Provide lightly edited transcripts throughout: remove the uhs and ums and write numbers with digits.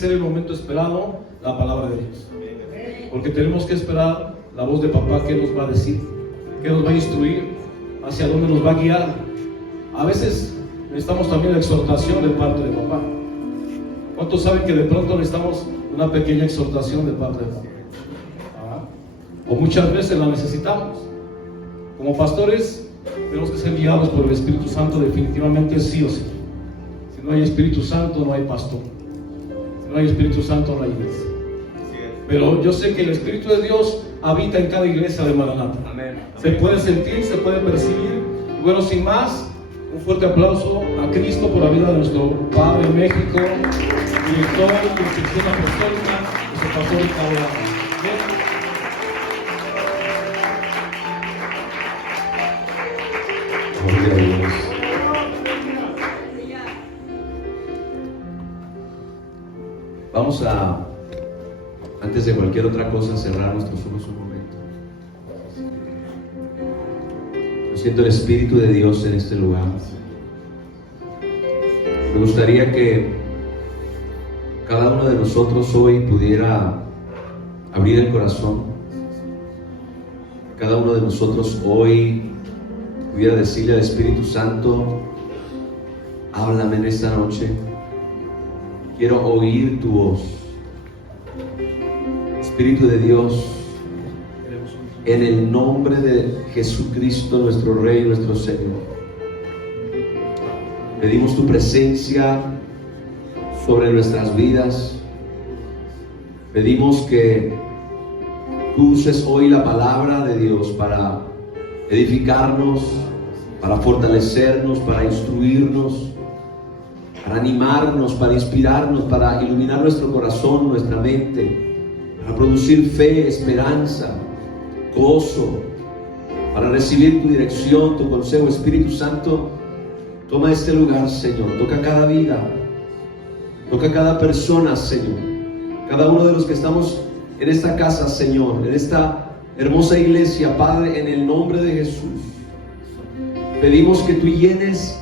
ser el momento esperado, la palabra de Dios. Porque tenemos que esperar la voz de papá, qué nos va a decir, qué nos va a instruir, hacia dónde nos va a guiar. A veces necesitamos también la exhortación de parte de papá. ¿Cuántos saben que de pronto necesitamos una pequeña exhortación de parte de papá? O muchas veces la necesitamos. Como pastores tenemos que ser guiados por el Espíritu Santo, definitivamente, sí o sí. Si no hay Espíritu Santo, no hay pastor. Si no hay Espíritu Santo, no hay iglesia. Pero yo sé que el Espíritu de Dios habita en cada iglesia de Maranata. Se puede sentir, se puede percibir. Y bueno, sin más, un fuerte aplauso a Cristo por la vida de nuestro Padre en México, director de la Institución Apostólica, nuestro pastor Ricardo. Gloria a Dios. Vamos a, antes de cualquier otra cosa, cerrar nuestros ojos un momento. Yo siento el Espíritu de Dios en este lugar. Me gustaría que cada uno de nosotros hoy pudiera abrir el corazón. Cada uno de nosotros hoy pudiera decirle al Espíritu Santo: háblame en esta noche, quiero oír tu voz. Espíritu de Dios, en el nombre de Jesucristo, nuestro Rey, nuestro Señor, pedimos tu presencia sobre nuestras vidas. Pedimos que tú uses hoy la palabra de Dios para edificarnos, para fortalecernos, para instruirnos, para animarnos, para inspirarnos, para iluminar nuestro corazón, nuestra mente, para producir fe, esperanza, gozo, para recibir tu dirección, tu consejo. Espíritu Santo, toma este lugar, Señor, toca cada vida, toca cada persona, Señor, cada uno de los que estamos en esta casa, Señor, en esta hermosa iglesia. Padre, en el nombre de Jesús, pedimos que tú llenes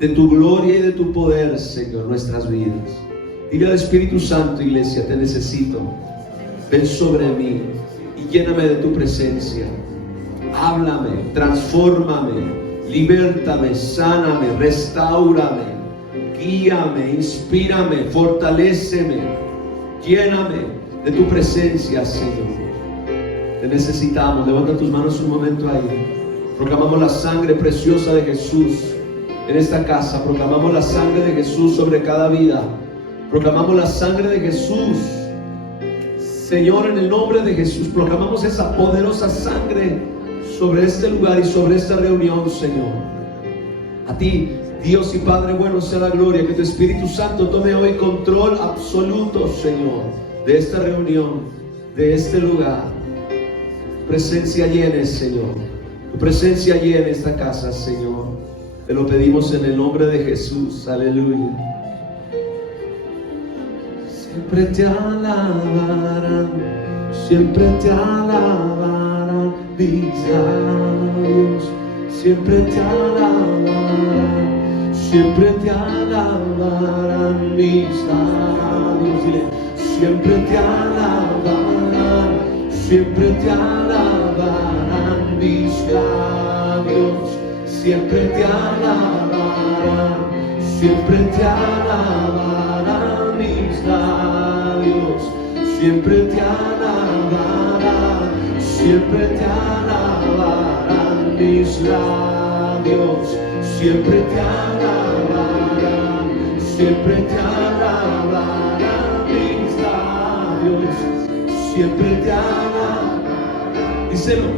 de tu gloria y de tu poder, Señor, nuestras vidas. Dile al Espíritu Santo: iglesia, te necesito. Ven sobre mí y lléname de tu presencia. Háblame, transfórmame, libértame, sáname, restáurame, guíame, inspírame, fortaléceme, lléname de tu presencia, Señor. Te necesitamos. Levanta tus manos un momento ahí. Proclamamos la sangre preciosa de Jesús en esta casa. Proclamamos la sangre de Jesús sobre cada vida. Proclamamos la sangre de Jesús, Señor, en el nombre de Jesús. Proclamamos esa poderosa sangre sobre este lugar y sobre esta reunión, Señor. A ti, Dios y Padre bueno, sea la gloria. Que tu Espíritu Santo tome hoy control absoluto, Señor, de esta reunión, de este lugar. Presencia llene, Señor. Tu presencia llene esta casa, Señor. Te lo pedimos en el nombre de Jesús. Aleluya. Siempre te alabarán, siempre te alabarán mis labios. Siempre te alabarán, siempre te alabarán mis labios. Dile: siempre te alabarán, siempre te alabarán mis labios. Siempre te alabarán, siempre te alabarán mis labios. Siempre te alabarán, siempre te alabarán mis labios. Siempre te alabarán, siempre te alabarán mis labios. Siempre te alabarán. Díselo.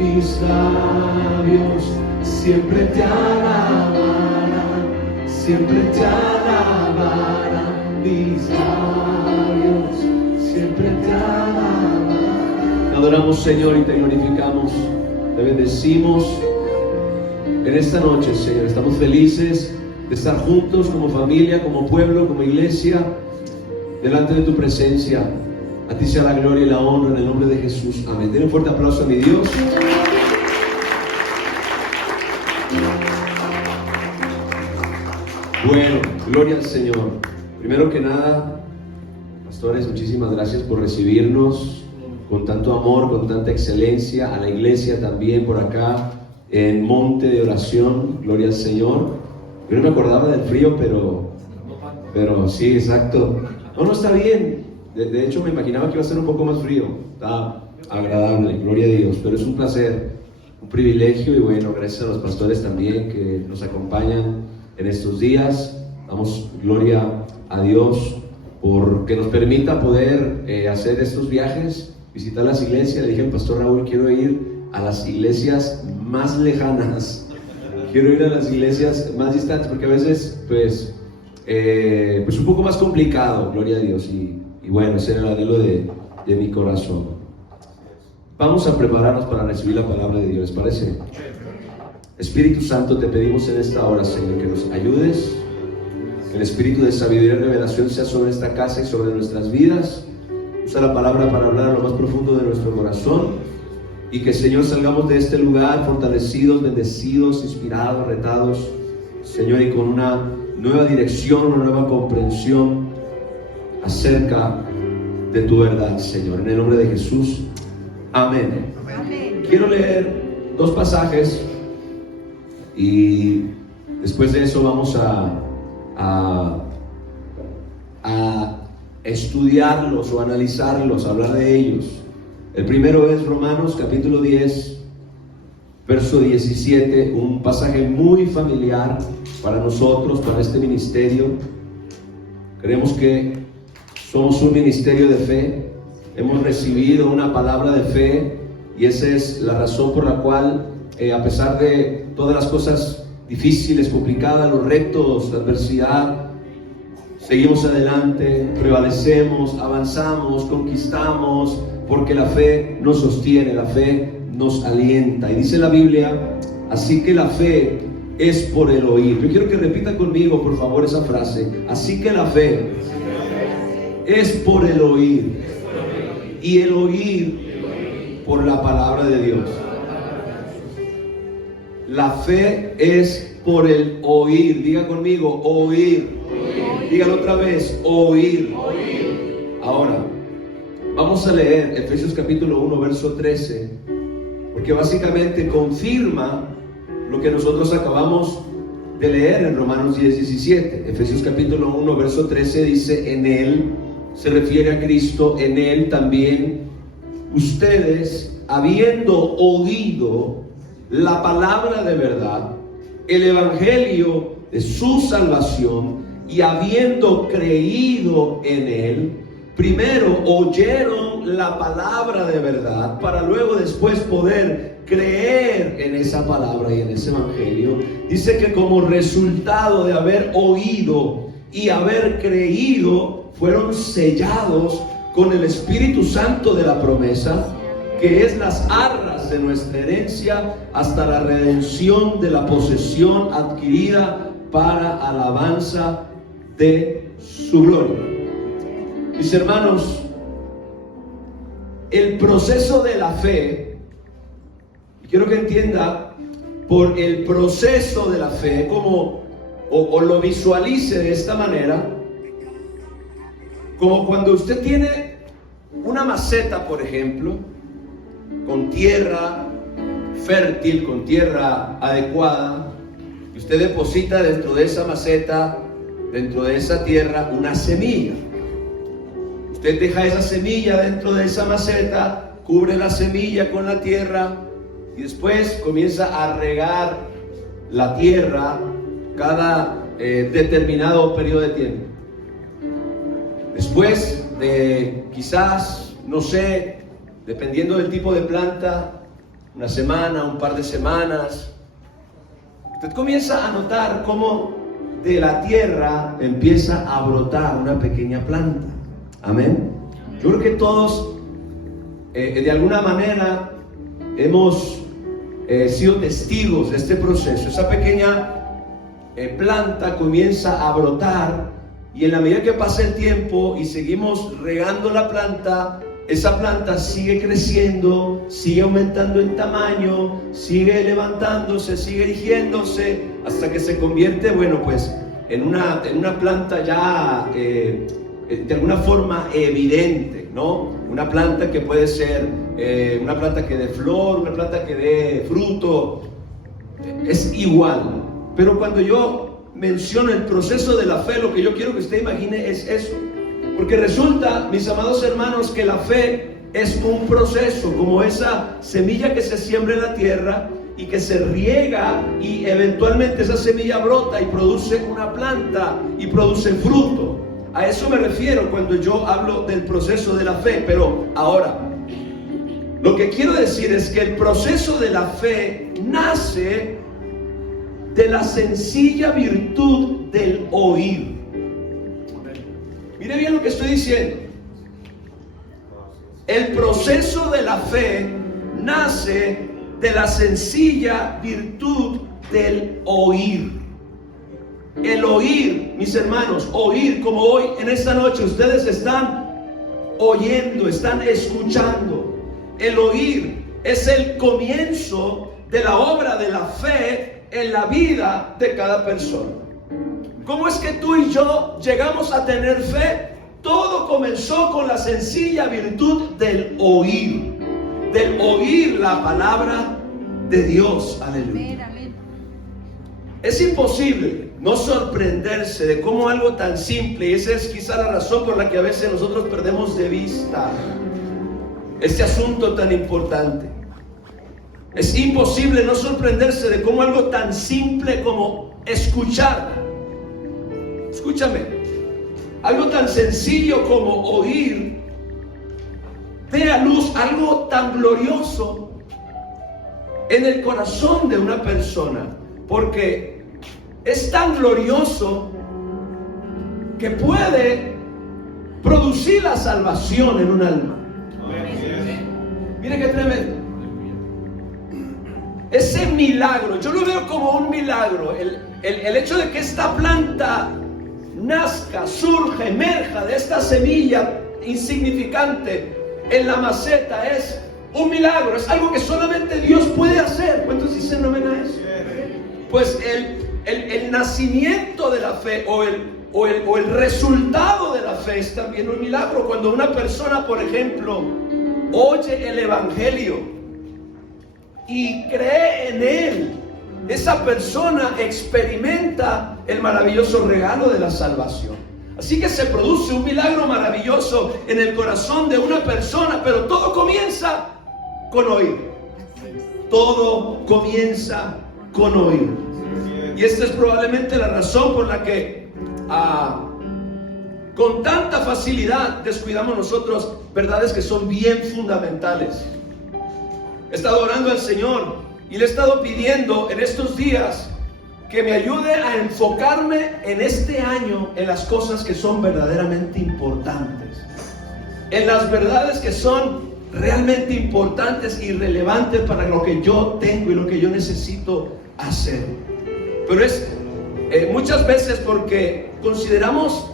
Mis labios siempre te alabarán, siempre te alabarán. Mis labios siempre te alabarán. Te adoramos, Señor, y te glorificamos. Te bendecimos en esta noche, Señor. Estamos felices de estar juntos como familia, como pueblo, como iglesia, delante de tu presencia. A ti sea la gloria y la honra en el nombre de Jesús. Amén. Den un fuerte aplauso a mi Dios. Bueno, gloria al Señor. Primero que nada, pastores, muchísimas gracias por recibirnos con tanto amor, con tanta excelencia. A la iglesia también por acá en Monte de Oración, gloria al Señor. Yo no me acordaba del frío, pero sí, exacto. No, está bien. De hecho, me imaginaba que iba a ser un poco más frío. Está agradable, gloria a Dios. Pero es un placer, un privilegio. Y bueno, gracias a los pastores también que nos acompañan en estos días. Damos gloria a Dios porque nos permita poder hacer estos viajes, visitar las iglesias. Le dije al pastor Raúl, quiero ir a las iglesias más lejanas, quiero ir a las iglesias más distantes, porque a veces pues un poco más complicado, gloria a Dios, y bueno, ese era el anhelo de mi corazón. Vamos a prepararnos para recibir la palabra de Dios, ¿les parece? Espíritu Santo, te pedimos en esta hora, Señor, que nos ayudes, que el espíritu de sabiduría y revelación sea sobre esta casa y sobre nuestras vidas. Usa la palabra para hablar a lo más profundo de nuestro corazón, y que, Señor, salgamos de este lugar fortalecidos, bendecidos, inspirados, retados, Señor, y con una nueva dirección, una nueva comprensión acerca de tu verdad, Señor. En el nombre de Jesús, amén. Amén. Quiero leer dos pasajes y después de eso vamos a estudiarlos o analizarlos, hablar de ellos. El primero es Romanos capítulo 10, verso 17, un pasaje muy familiar para nosotros, para este ministerio. Creemos que somos un ministerio de fe, hemos recibido una palabra de fe, y esa es la razón por la cual, a pesar de todas las cosas difíciles, complicadas, los retos, la adversidad, seguimos adelante, prevalecemos, avanzamos, conquistamos, porque la fe nos sostiene, la fe nos alienta. Y dice la Biblia, así que la fe es por el oír. Yo quiero que repita conmigo, por favor, esa frase. Así que la fe es por el oír, y el oír por la palabra de Dios. La fe es por el oír. Diga conmigo, oír. Dígalo otra vez, oír. Ahora, vamos a leer Efesios capítulo 1, verso 13, porque básicamente confirma lo que nosotros acabamos de leer en Romanos 10, 17. Efesios capítulo 1, verso 13 dice, en Él, se refiere a Cristo, en Él también ustedes, habiendo oído la palabra de verdad, el evangelio de su salvación, y habiendo creído en Él, primero oyeron la palabra de verdad para luego después poder creer en esa palabra y en ese evangelio. Dice que como resultado de haber oído y haber creído, fueron sellados con el Espíritu Santo de la promesa, que es las arras de nuestra herencia hasta la redención de la posesión adquirida para alabanza de su gloria. Mis hermanos, el proceso de la fe, quiero que entienda, por el proceso de la fe, como o lo visualice de esta manera, como cuando usted tiene una maceta, por ejemplo, con tierra fértil, con tierra adecuada, y usted deposita dentro de esa maceta, dentro de esa tierra, una semilla. Usted deja esa semilla dentro de esa maceta, cubre la semilla con la tierra y después comienza a regar la tierra cada determinado periodo de tiempo. Después de quizás, no sé, dependiendo del tipo de planta, una semana, un par de semanas, usted comienza a notar cómo de la tierra empieza a brotar una pequeña planta. Amén. Yo creo que todos de alguna manera hemos sido testigos de este proceso. Esa pequeña planta comienza a brotar, y en la medida que pasa el tiempo y seguimos regando la planta, esa planta sigue creciendo, sigue aumentando en tamaño, sigue levantándose, sigue erigiéndose, hasta que se convierte, en una planta ya de alguna forma evidente, ¿no? Una planta que puede ser una planta que dé flor, una planta que dé fruto, es igual. Pero cuando yo menciono el proceso de la fe, lo que yo quiero que usted imagine es eso. Porque resulta, mis amados hermanos, que la fe es un proceso, como esa semilla que se siembra en la tierra y que se riega y eventualmente esa semilla brota y produce una planta y produce fruto. A eso me refiero cuando yo hablo del proceso de la fe. Pero ahora, lo que quiero decir es que el proceso de la fe nace de la sencilla virtud del oír. Mire bien lo que estoy diciendo. El proceso de la fe nace de la sencilla virtud del oír. El oír, mis hermanos, oír, como hoy en esta noche ustedes están oyendo, están escuchando. El oír es el comienzo de la obra de la fe en la vida de cada persona. ¿Cómo es que tú y yo llegamos a tener fe? Todo comenzó con la sencilla virtud del oír la palabra de Dios. Aleluya. Es imposible no sorprenderse de cómo algo tan simple, y esa es quizá la razón por la que a veces nosotros perdemos de vista este asunto tan importante. Es imposible no sorprenderse de cómo algo tan simple como escuchar, escúchame, algo tan sencillo como oír, dé a luz algo tan glorioso en el corazón de una persona, porque es tan glorioso que puede producir la salvación en un alma. Mire qué tremendo. Ese milagro, yo lo veo como un milagro. El hecho de que esta planta nazca, surja, emerja de esta semilla insignificante en la maceta es un milagro, es algo que solamente Dios puede hacer. ¿Cuántos dicen amén a eso? Pues el nacimiento de la fe o el resultado de la fe es también un milagro. Cuando una persona, por ejemplo, oye el evangelio y cree en él, esa persona experimenta el maravilloso regalo de la salvación. Así que se produce un milagro maravilloso en el corazón de una persona, pero todo comienza con oír. Todo comienza con oír. Y esta es probablemente la razón por la que con tanta facilidad descuidamos nosotros verdades que son bien fundamentales. He estado orando al Señor y le he estado pidiendo en estos días que me ayude a enfocarme en este año en las cosas que son verdaderamente importantes, en las verdades que son realmente importantes y relevantes para lo que yo tengo y lo que yo necesito hacer. Pero es muchas veces porque consideramos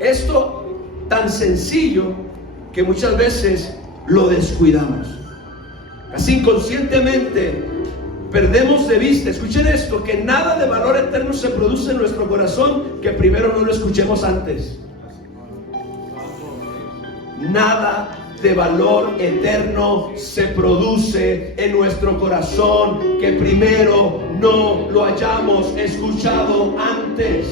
esto tan sencillo que muchas veces lo descuidamos. Casi inconscientemente perdemos de vista, escuchen esto, que nada de valor eterno se produce en nuestro corazón que primero no lo escuchemos antes. Nada de valor eterno se produce en nuestro corazón que primero no lo hayamos escuchado antes.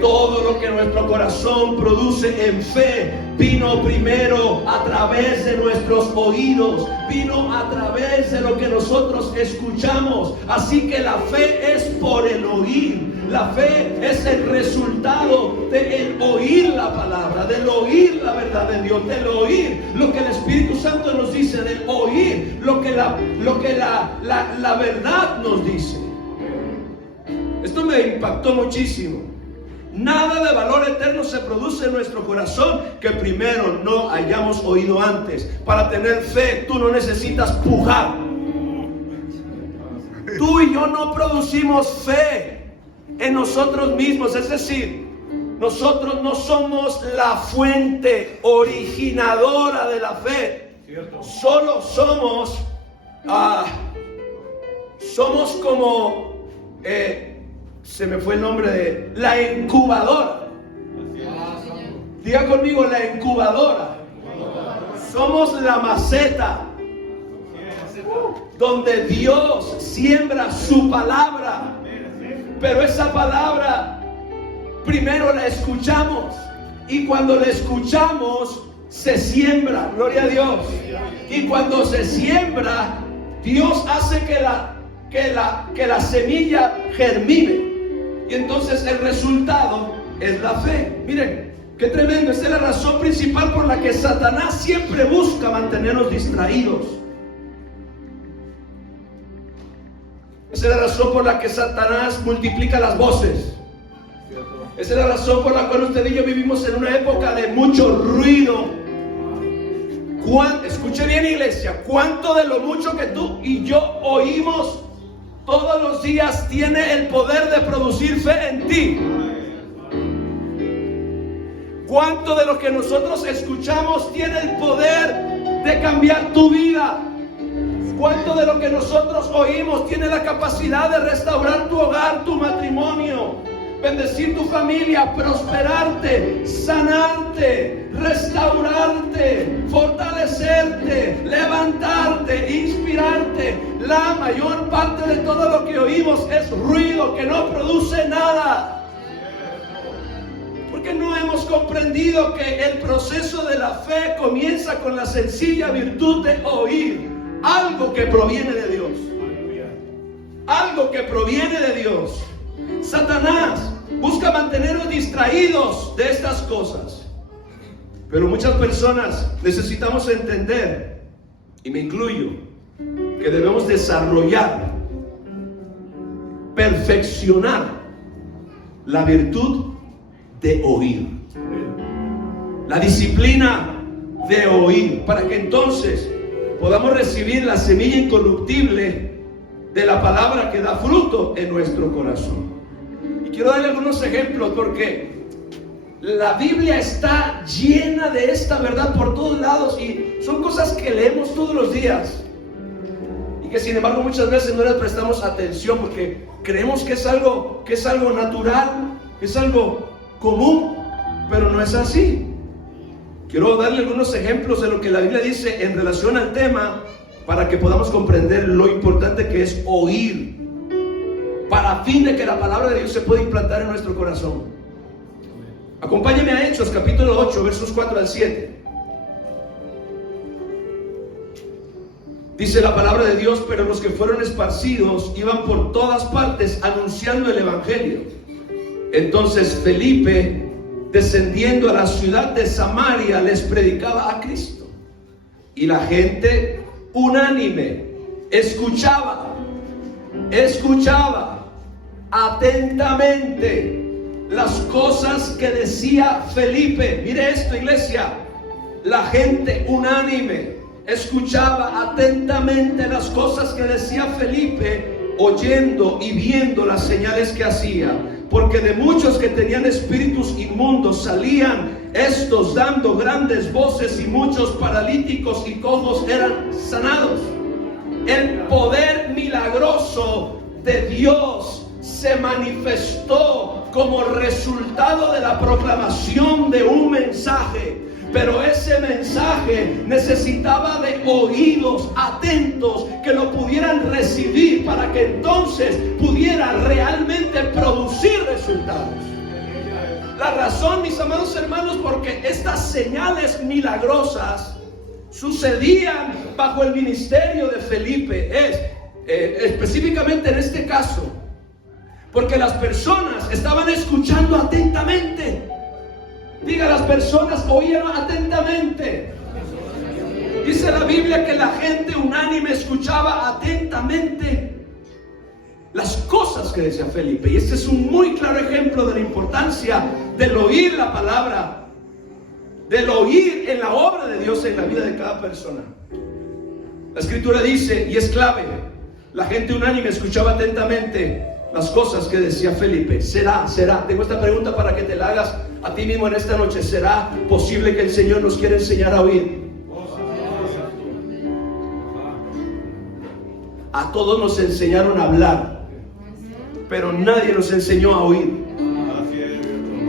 Todo lo que nuestro corazón produce en fe vino primero a través de nuestros oídos, vino a través de lo que nosotros escuchamos. Así que la fe es por el oír. La fe es el resultado del oír la palabra, del oír la verdad de Dios, del oír lo que el Espíritu Santo nos dice, del oír lo que la verdad nos dice. Esto me impactó muchísimo. Nada de valor eterno se produce en nuestro corazón que primero no hayamos oído antes. Para tener fe, tú no necesitas pujar. Tú y yo no producimos fe en nosotros mismos. Es decir, nosotros no somos la fuente originadora de la fe. Solo somos como se me fue el nombre de la incubadora. Diga conmigo, la incubadora. Somos la maceta donde Dios siembra su palabra. Pero esa palabra primero la escuchamos, y cuando la escuchamos se siembra, gloria a Dios. Y cuando se siembra, Dios hace que la semilla germine. Y entonces el resultado es la fe. Miren, qué tremendo. Esta es la razón principal por la que Satanás siempre busca mantenernos distraídos. Esa es la razón por la que Satanás multiplica las voces. Esa es la razón por la cual usted y yo vivimos en una época de mucho ruido. Escuche bien, iglesia, cuánto de lo mucho que tú y yo oímos todos los días tiene el poder de producir fe en ti. Cuánto de lo que nosotros escuchamos tiene el poder de cambiar tu vida. Cuánto de lo que nosotros oímos tiene la capacidad de restaurar tu hogar, tu matrimonio, bendecir tu familia, prosperarte, sanarte, restaurarte, fortalecerte, levantarte, inspirarte. La mayor parte de todo lo que oímos es ruido que no produce nada. Porque no hemos comprendido que el proceso de la fe comienza con la sencilla virtud de oír algo que proviene de Dios. Algo que proviene de Dios. Satanás busca mantenernos distraídos de estas cosas. Pero muchas personas necesitamos entender, y me incluyo, que debemos desarrollar, perfeccionar la virtud de oír. La disciplina de oír, para que entonces podamos recibir la semilla incorruptible de la palabra que da fruto en nuestro corazón. Y quiero darle algunos ejemplos, porque la Biblia está llena de esta verdad por todos lados, y son cosas que leemos todos los días y que sin embargo muchas veces no les prestamos atención, porque creemos que es algo natural, es algo común, pero no es así. Quiero darle algunos ejemplos de lo que la Biblia dice en relación al tema, para que podamos comprender lo importante que es oír, para fin de que la palabra de Dios se pueda implantar en nuestro corazón. Acompáñeme a Hechos capítulo 8, versos 4 al 7. Dice la palabra de Dios: pero los que fueron esparcidos iban por todas partes anunciando el evangelio. Entonces Felipe, descendiendo a la ciudad de Samaria, les predicaba a Cristo. Y la gente unánime escuchaba atentamente las cosas que decía Felipe. Mire esto, iglesia. La gente unánime escuchaba atentamente las cosas que decía Felipe, oyendo y viendo las señales que hacía. Porque de muchos que tenían espíritus inmundos salían estos dando grandes voces, y muchos paralíticos y cojos eran sanados. El poder milagroso de Dios se manifestó como resultado de la proclamación de un mensaje. Pero ese mensaje necesitaba de oídos atentos que lo pudieran recibir, para que entonces pudiera realmente producir resultados. La razón, mis amados hermanos, porque estas señales milagrosas sucedían bajo el ministerio de Felipe, específicamente en este caso, porque las personas estaban escuchando atentamente. Diga, las personas oían atentamente. Dice la Biblia que la gente unánime escuchaba atentamente las cosas que decía Felipe. Y este es un muy claro ejemplo de la importancia del oír la palabra, del oír en la obra de Dios en la vida de cada persona. La escritura dice, y es clave, la gente unánime escuchaba atentamente las cosas que decía Felipe. Será, tengo esta pregunta para que te la hagas a ti mismo en esta noche. ¿Será posible que el Señor nos quiera enseñar a oír? A todos nos enseñaron a hablar. pero nadie nos enseñó a oír.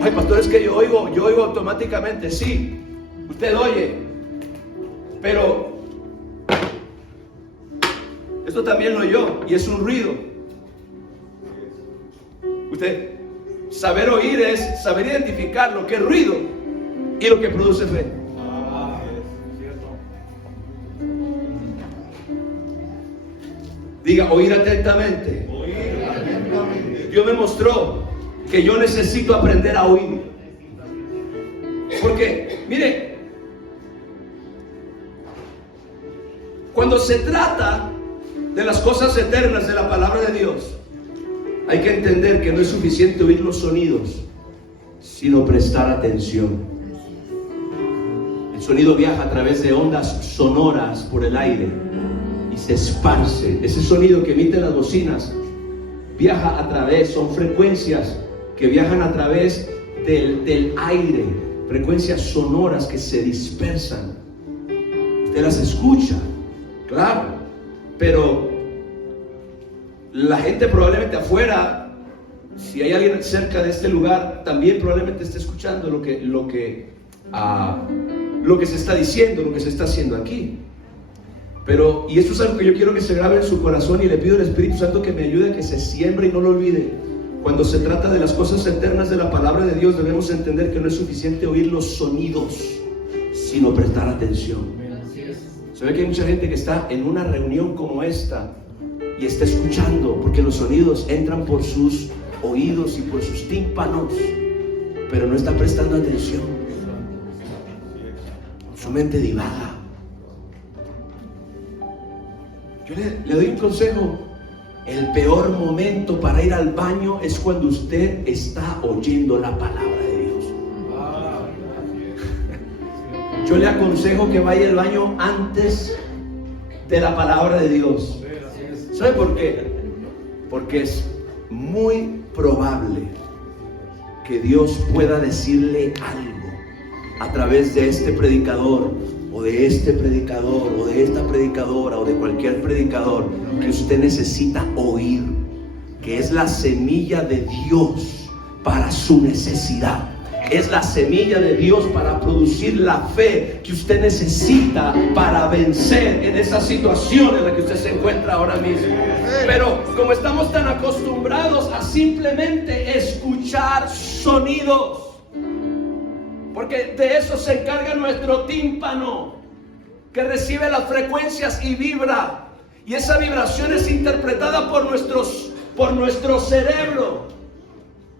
Ay, pastor, es que yo oigo automáticamente. Sí, usted oye, pero esto también lo oyó y es un ruido. Usted, saber oír es saber identificar lo que es ruido y lo que produce fe. Diga, oír atentamente. Dios me mostró que yo necesito aprender a oír. Porque, mire, cuando se trata de las cosas eternas de la palabra de Dios, hay que entender que no es suficiente oír los sonidos, sino prestar atención. El sonido viaja a través de ondas sonoras por el aire y se esparce. Ese sonido que emiten las bocinas viaja a través, son frecuencias que viajan a través del aire, frecuencias sonoras que se dispersan. Usted las escucha, claro, pero la gente probablemente afuera, si hay alguien cerca de este lugar, también probablemente esté escuchando lo que se está diciendo, lo que se está haciendo aquí. Pero, y esto es algo que yo quiero que se grabe en su corazón, y le pido al Espíritu Santo que me ayude a que se siembre y no lo olvide. Cuando se trata de las cosas eternas de la palabra de Dios, debemos entender que no es suficiente oír los sonidos, sino prestar atención. Se ve que hay mucha gente que está en una reunión como esta y está escuchando, porque los sonidos entran por sus oídos y por sus tímpanos, pero no está prestando atención. Su mente divaga. Yo le doy un consejo. El peor momento para ir al baño es cuando usted está oyendo la palabra de Dios. Yo le aconsejo que vaya al baño antes de la palabra de Dios. ¿Sabe por qué? Porque es muy probable que Dios pueda decirle algo a través de este predicador, o de este predicador, o de esta predicadora, o de cualquier predicador, que usted necesita oír, que es la semilla de Dios para su necesidad. Es la semilla de Dios para producir la fe que usted necesita para vencer en esa situación en la que usted se encuentra ahora mismo. Pero como estamos tan acostumbrados a simplemente escuchar sonidos, porque de eso se encarga nuestro tímpano, que recibe las frecuencias y vibra, y esa vibración es interpretada por nuestro cerebro,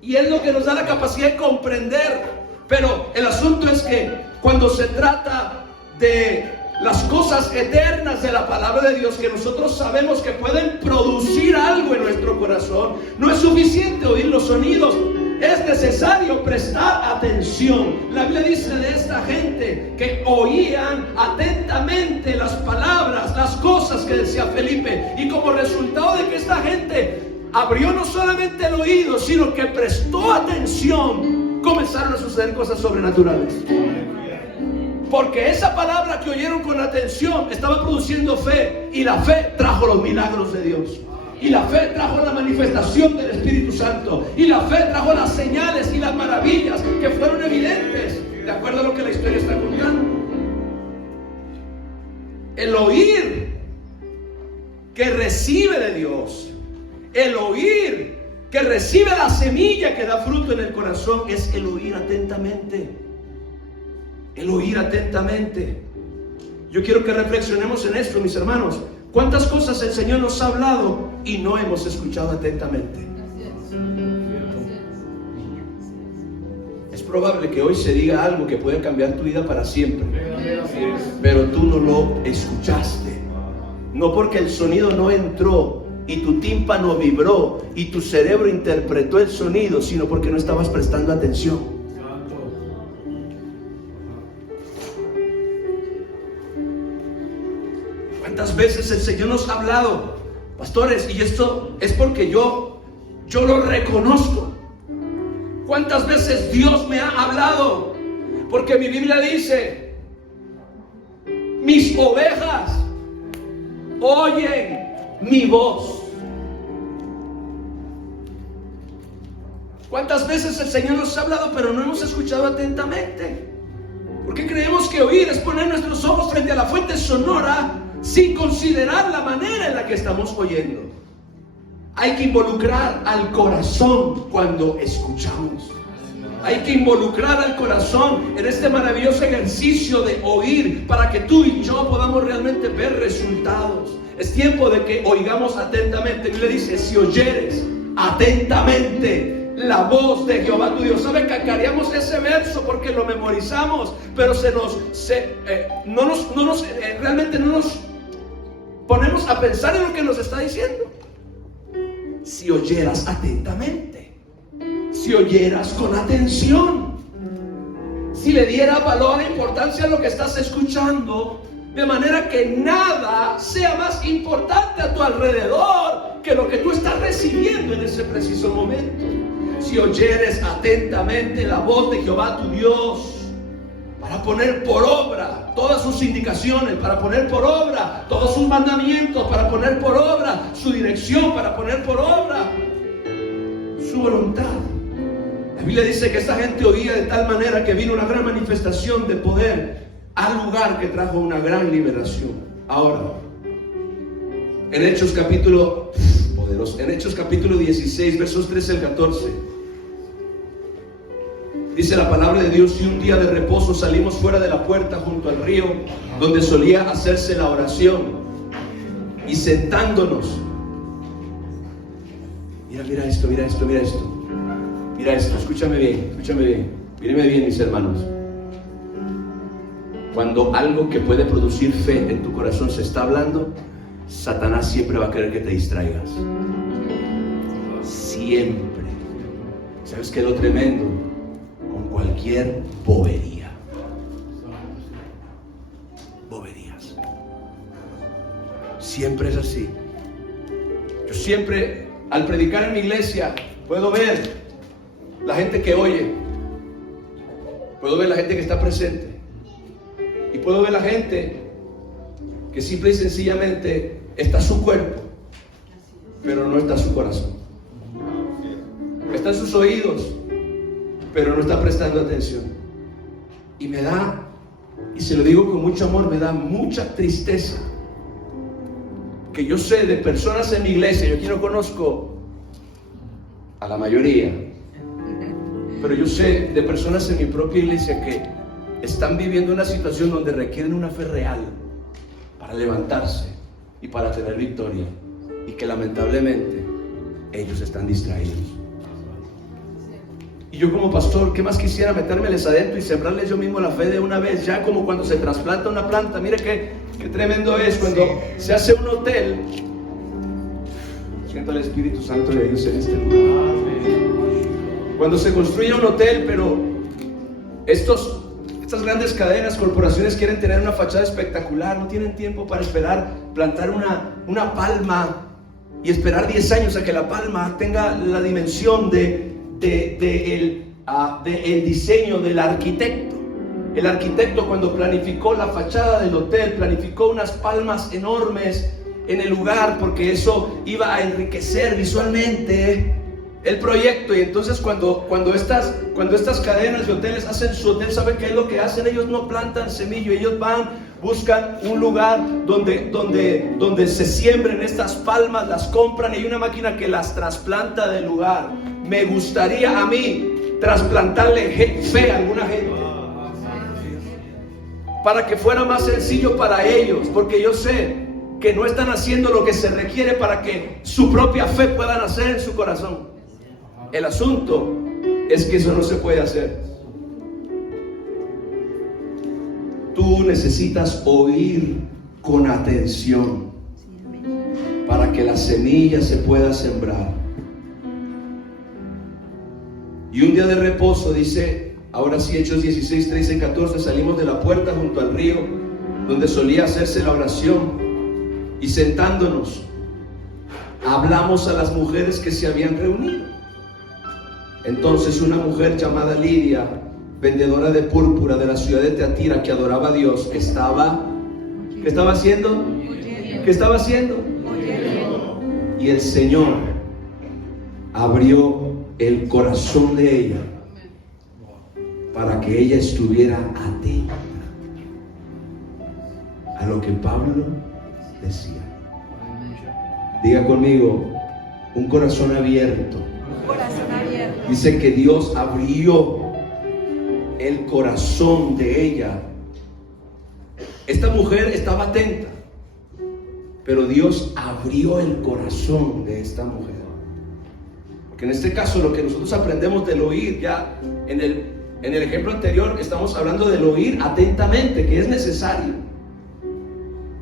y es lo que nos da la capacidad de comprender. Pero el asunto es que cuando se trata de las cosas eternas de la palabra de Dios, que nosotros sabemos que pueden producir algo en nuestro corazón, no es suficiente oír los sonidos, es necesario prestar atención. La Biblia dice de esta gente que oían atentamente las palabras, las cosas que decía Felipe, y como resultado de que esta gente abrió no solamente el oído, sino que prestó atención, comenzaron a suceder cosas sobrenaturales. Porque esa palabra que oyeron con atención estaba produciendo fe, y la fe trajo los milagros de Dios, y la fe trajo la manifestación del Espíritu Santo, y la fe trajo las señales y las maravillas que fueron evidentes, de acuerdo a lo que la historia está contando. El oír que recibe de Dios, el oír que recibe la semilla que da fruto en el corazón, es el oír atentamente. El oír atentamente. Yo quiero que reflexionemos en esto, mis hermanos. ¿Cuántas cosas el Señor nos ha hablado y no hemos escuchado atentamente? Es probable que hoy se diga algo que puede cambiar tu vida para siempre, pero tú no lo escuchaste. No porque el sonido no entró y tu tímpano vibró y tu cerebro interpretó el sonido, sino porque no estabas prestando atención. ¿Cuántas veces el Señor nos ha hablado, pastores? Y esto es porque yo lo reconozco. ¿Cuántas veces Dios me ha hablado? Porque mi Biblia dice: mis ovejas oyen mi voz. ¿Cuántas veces el Señor nos ha hablado pero no hemos escuchado atentamente? Porque creemos que oír es poner nuestros ojos frente a la fuente sonora sin considerar la manera en la que estamos oyendo. Hay que involucrar al corazón cuando escuchamos. Hay que involucrar al corazón en este maravilloso ejercicio de oír para que tú y yo podamos realmente ver resultados. Es tiempo de que oigamos atentamente. Y le dice, si oyeres atentamente la voz de Jehová tu Dios. ¿Sabe? Cacareamos ese verso porque lo memorizamos, pero realmente no nos ponemos a pensar en lo que nos está diciendo. Si oyeras atentamente, si oyeras con atención, si le dieras valor e importancia a lo que estás escuchando, de manera que nada sea más importante a tu alrededor que lo que tú estás recibiendo en ese preciso momento. Si oyeres atentamente la voz de Jehová tu Dios, para poner por obra todas sus indicaciones, para poner por obra todos sus mandamientos, para poner por obra su dirección, para poner por obra su voluntad. La Biblia dice que esta gente oía de tal manera que vino una gran manifestación de poder al lugar que trajo una gran liberación. Ahora, en Hechos capítulo 16, versos 13 al 14, dice la palabra de Dios: y un día de reposo salimos fuera de la puerta junto al río donde solía hacerse la oración, y sentándonos, mira esto, escúchame bien, míreme bien, mis hermanos. Cuando algo que puede producir fe en tu corazón se está hablando, Satanás siempre va a querer que te distraigas. Siempre. ¿Sabes qué es lo tremendo? Con cualquier boberías. Siempre es así. Yo siempre, al predicar en mi iglesia, puedo ver la gente que oye, puedo ver la gente que está presente, y puedo ver la gente que simple y sencillamente está su cuerpo, pero no está su corazón. Está en sus oídos, pero no está prestando atención. Y me da, y se lo digo con mucho amor, me da mucha tristeza que yo sé de personas en mi iglesia, yo aquí no conozco a la mayoría, pero yo sé de personas en mi propia iglesia que están viviendo una situación donde requieren una fe real para levantarse y para tener victoria, y que lamentablemente ellos están distraídos. Y yo como pastor, ¿qué más quisiera? Metérmeles adentro y sembrarles yo mismo la fe de una vez, ya como cuando se trasplanta una planta. Mire qué tremendo es cuando se hace un hotel. Siento el Espíritu Santo de Dios en este lugar. Cuando se construye un hotel, pero estas grandes cadenas, corporaciones quieren tener una fachada espectacular, no tienen tiempo para esperar plantar una palma y esperar 10 años a que la palma tenga la dimensión del diseño del arquitecto. El arquitecto, cuando planificó la fachada del hotel, planificó unas palmas enormes en el lugar, porque eso iba a enriquecer visualmente el proyecto. Y entonces cuando estas cadenas de hoteles hacen su hotel, ¿saben qué es lo que hacen? Ellos no plantan semillo, ellos buscan un lugar donde se siembren estas palmas, las compran, y hay una máquina que las trasplanta del lugar. Me gustaría a mí trasplantarle fe a alguna gente, para que fuera más sencillo para ellos, porque yo sé que no están haciendo lo que se requiere para que su propia fe pueda nacer en su corazón. El asunto es que eso no se puede hacer. Tú necesitas oír con atención para que la semilla se pueda sembrar. Y un día de reposo, dice, ahora sí, Hechos 16, 13 y 14, salimos de la puerta junto al río donde solía hacerse la oración, y sentándonos hablamos a las mujeres que se habían reunido. Entonces una mujer llamada Lidia, vendedora de púrpura de la ciudad de Teatira, que adoraba a Dios, ¿qué estaba haciendo? ¿Qué estaba haciendo? Y el Señor abrió el corazón de ella para que ella estuviera atenta a lo que Pablo decía. Diga conmigo, un corazón abierto. Un corazón abierto. Dice que Dios abrió el corazón de ella. Esta mujer estaba atenta, pero Dios abrió el corazón de esta mujer. Porque en este caso lo que nosotros aprendemos del oír, ya en el ejemplo anterior estamos hablando del oír atentamente, que es necesario.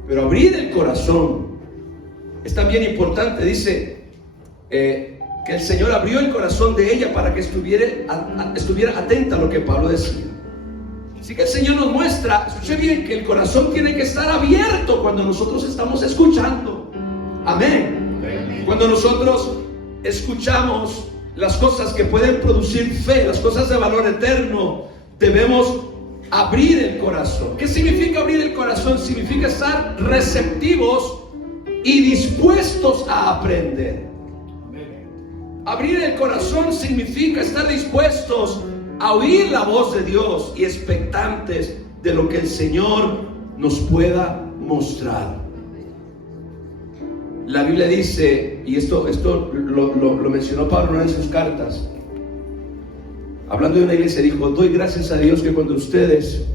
Pero abrir el corazón es también importante. Dice que el Señor abrió el corazón de ella para que estuviera atenta a lo que Pablo decía. Así que el Señor nos muestra, escuche bien, que el corazón tiene que estar abierto cuando nosotros estamos escuchando. Amén. Cuando nosotros escuchamos las cosas que pueden producir fe, las cosas de valor eterno, debemos abrir el corazón. ¿Qué significa abrir el corazón? Significa estar receptivos y dispuestos a aprender. Abrir el corazón significa estar dispuestos a oír la voz de Dios y expectantes de lo que el Señor nos pueda mostrar. La Biblia dice, y esto lo mencionó Pablo en una de sus cartas, hablando de una iglesia, dijo: doy gracias a Dios que cuando ustedes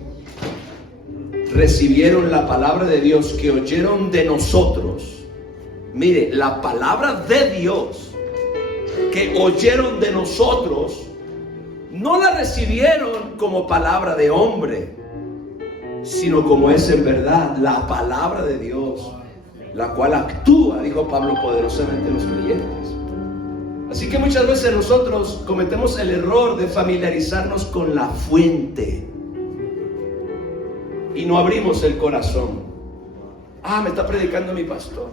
recibieron la palabra de Dios que oyeron de nosotros, mire, la palabra de Dios que oyeron de nosotros, no la recibieron como palabra de hombre, sino como es en verdad la palabra de Dios, la cual actúa, dijo Pablo, poderosamente en los creyentes. Así que muchas veces nosotros cometemos el error de familiarizarnos con la fuente y no abrimos el corazón. Me está predicando mi pastor.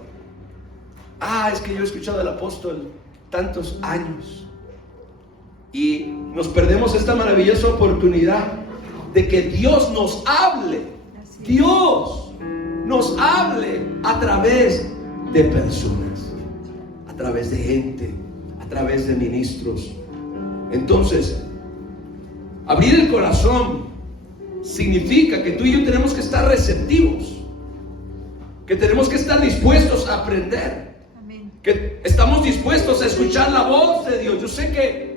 Es que yo he escuchado al apóstol tantos años. Y nos perdemos esta maravillosa oportunidad de que Dios nos hable. Dios nos hable a través de personas, a través de gente, a través de ministros. Entonces, abrir el corazón significa que tú y yo tenemos que estar receptivos, que tenemos que estar dispuestos a aprender, que estamos dispuestos a escuchar la voz de Dios. Yo sé que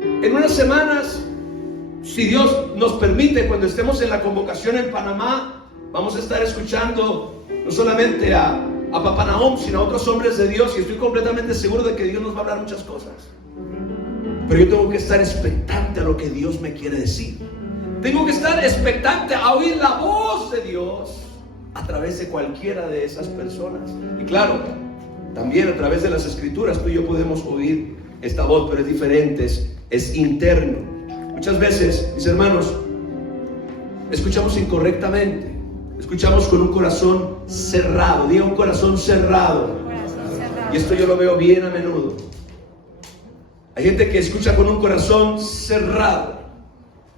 en unas semanas, si Dios nos permite, cuando estemos en la convocación en Panamá, vamos a estar escuchando no solamente a Papá Nahom, sino a otros hombres de Dios, y estoy completamente seguro de que Dios nos va a hablar muchas cosas. Pero yo tengo que estar expectante a lo que Dios me quiere decir. Tengo que estar expectante a oír la voz de Dios a través de cualquiera de esas personas. Y claro, también a través de las Escrituras tú y yo podemos oír esta voz, pero es diferente, es interno. Muchas veces, mis hermanos, escuchamos incorrectamente, escuchamos con un corazón cerrado. Diga, un corazón cerrado. Y esto yo lo veo bien a menudo. Hay gente que escucha con un corazón cerrado.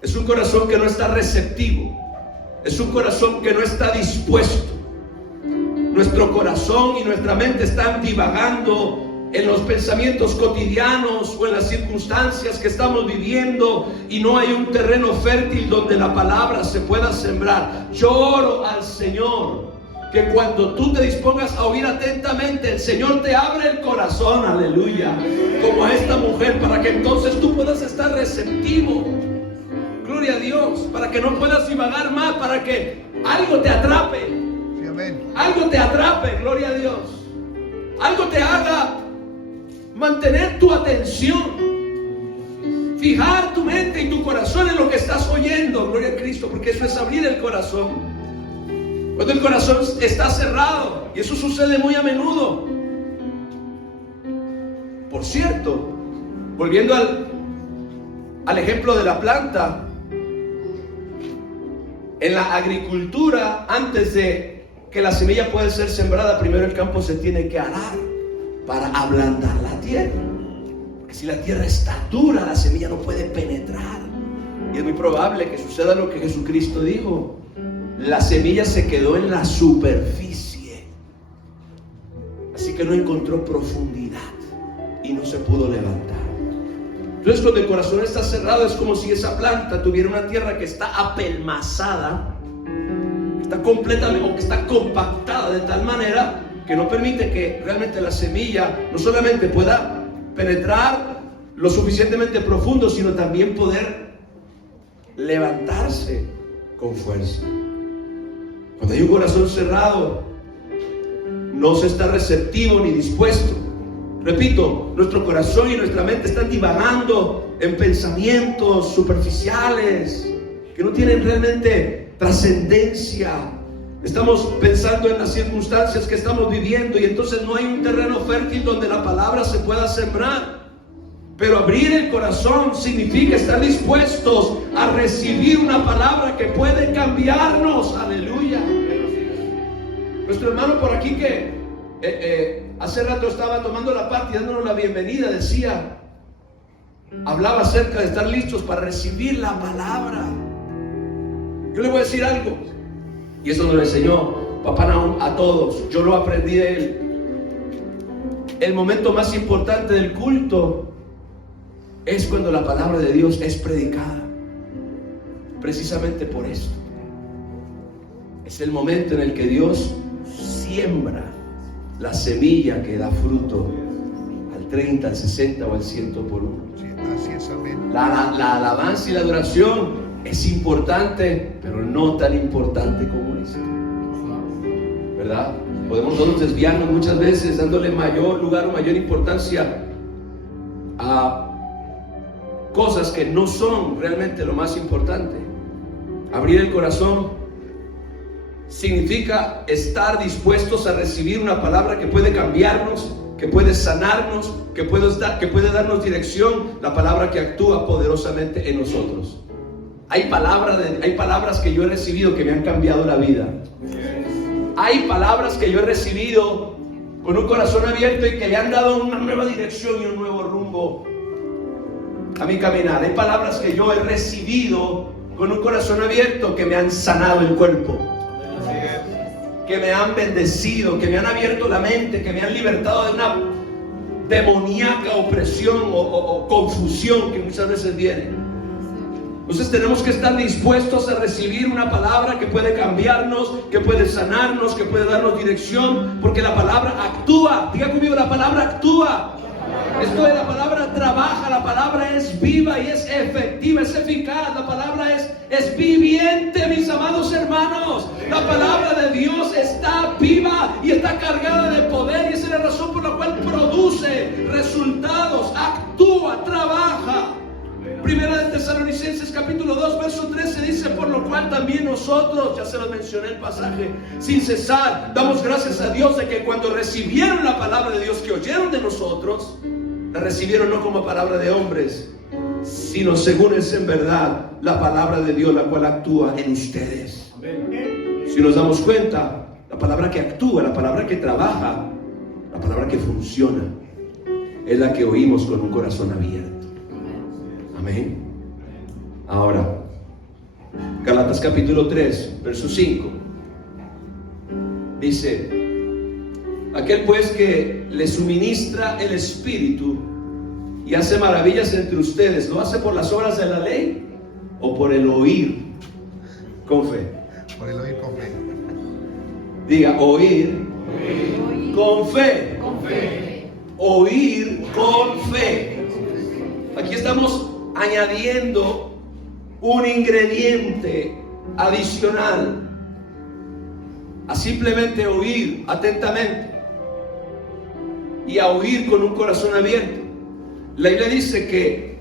Es un corazón que no está receptivo. Es un corazón que no está dispuesto. Nuestro corazón y nuestra mente están divagando en los pensamientos cotidianos o en las circunstancias que estamos viviendo, y no hay un terreno fértil donde la palabra se pueda sembrar. Yo oro al Señor que cuando tú te dispongas a oír atentamente, el Señor te abre el corazón, aleluya, como a esta mujer, para que entonces tú puedas estar receptivo. Gloria a Dios, para que no puedas divagar más, para que algo te atrape. Sí, amén. Algo te atrape, gloria a Dios. Algo te haga mantener tu atención, fijar tu mente y tu corazón en lo que estás oyendo, gloria a Cristo, porque eso es abrir el corazón. Cuando el corazón está cerrado, y eso sucede muy a menudo. Por cierto, volviendo al ejemplo de la planta, en la agricultura, antes de que la semilla pueda ser sembrada, primero el campo se tiene que arar para ablandar la tierra, porque si la tierra está dura, la semilla no puede penetrar. Y es muy probable que suceda lo que Jesucristo dijo: la semilla se quedó en la superficie, así que no encontró profundidad y y no se pudo levantar. Entonces, cuando el corazón está cerrado, es como si esa planta tuviera una tierra que está apelmazada, está completamente, o que está compactada de tal manera que no permite que realmente la semilla no solamente pueda penetrar lo suficientemente profundo, sino también poder levantarse con fuerza. Cuando hay un corazón cerrado, no se está receptivo ni dispuesto. Repito, nuestro corazón y nuestra mente están divagando en pensamientos superficiales que no tienen realmente trascendencia. Estamos pensando en las circunstancias que estamos viviendo y entonces no hay un terreno fértil donde la palabra se pueda sembrar. Pero abrir el corazón significa estar dispuestos a recibir una palabra que puede cambiarnos. Aleluya. Nuestro hermano por aquí que hace rato estaba tomando la parte y dándonos la bienvenida, decía, hablaba acerca de estar listos para recibir la palabra. Yo le voy a decir algo, y eso nos lo enseñó Papá Nahum a todos. Yo lo aprendí de él. El momento más importante del culto es cuando la palabra de Dios es predicada. Precisamente por esto. Es el momento en el que Dios siembra la semilla que da fruto al 30, al 60 o al 100 por uno. Sí, así es, amén. La alabanza y la adoración es importante, pero no tan importante como esto, ¿verdad? Podemos nosotros desviarnos muchas veces dándole mayor lugar o mayor importancia a cosas que no son realmente lo más importante. Abrir el corazón significa estar dispuestos a recibir una palabra que puede cambiarnos, que puede sanarnos, que puede darnos dirección, la palabra que actúa poderosamente en nosotros. Hay palabras que yo he recibido que me han cambiado la vida. Hay palabras que yo he recibido con un corazón abierto y que le han dado una nueva dirección y un nuevo rumbo a mi caminar. Hay palabras que yo he recibido con un corazón abierto que me han sanado el cuerpo, que me han bendecido, que me han abierto la mente, que me han libertado de una demoníaca opresión o confusión que muchas veces viene. Entonces tenemos que estar dispuestos a recibir una palabra que puede cambiarnos, que puede sanarnos, que puede darnos dirección, porque la palabra actúa. Diga conmigo, la palabra actúa. Esto de la palabra trabaja, la palabra es viva y es efectiva, es eficaz, la palabra es viviente, mis amados hermanos. La palabra de Dios está viva y está cargada de poder, y esa es la razón por la cual produce resultados, actúa, trabaja. Primera de Tesalonicenses capítulo 2 verso 13 dice: por lo cual también nosotros, ya se lo mencioné el pasaje, sin cesar damos gracias a Dios de que cuando recibieron la palabra de Dios que oyeron de nosotros, la recibieron no como palabra de hombres, sino según es en verdad la palabra de Dios, la cual actúa en ustedes. Si nos damos cuenta, la palabra que actúa, la palabra que trabaja, la palabra que funciona, es la que oímos con un corazón abierto. Amén. Ahora, Gálatas capítulo 3, verso 5. Dice: aquel pues que le suministra el Espíritu y hace maravillas entre ustedes, ¿lo hace por las obras de la ley o por el oír con fe? Por el oír con fe. Diga, oír con fe. Oír con fe. Aquí estamos añadiendo un ingrediente adicional a simplemente oír atentamente y a oír con un corazón abierto. La Biblia dice que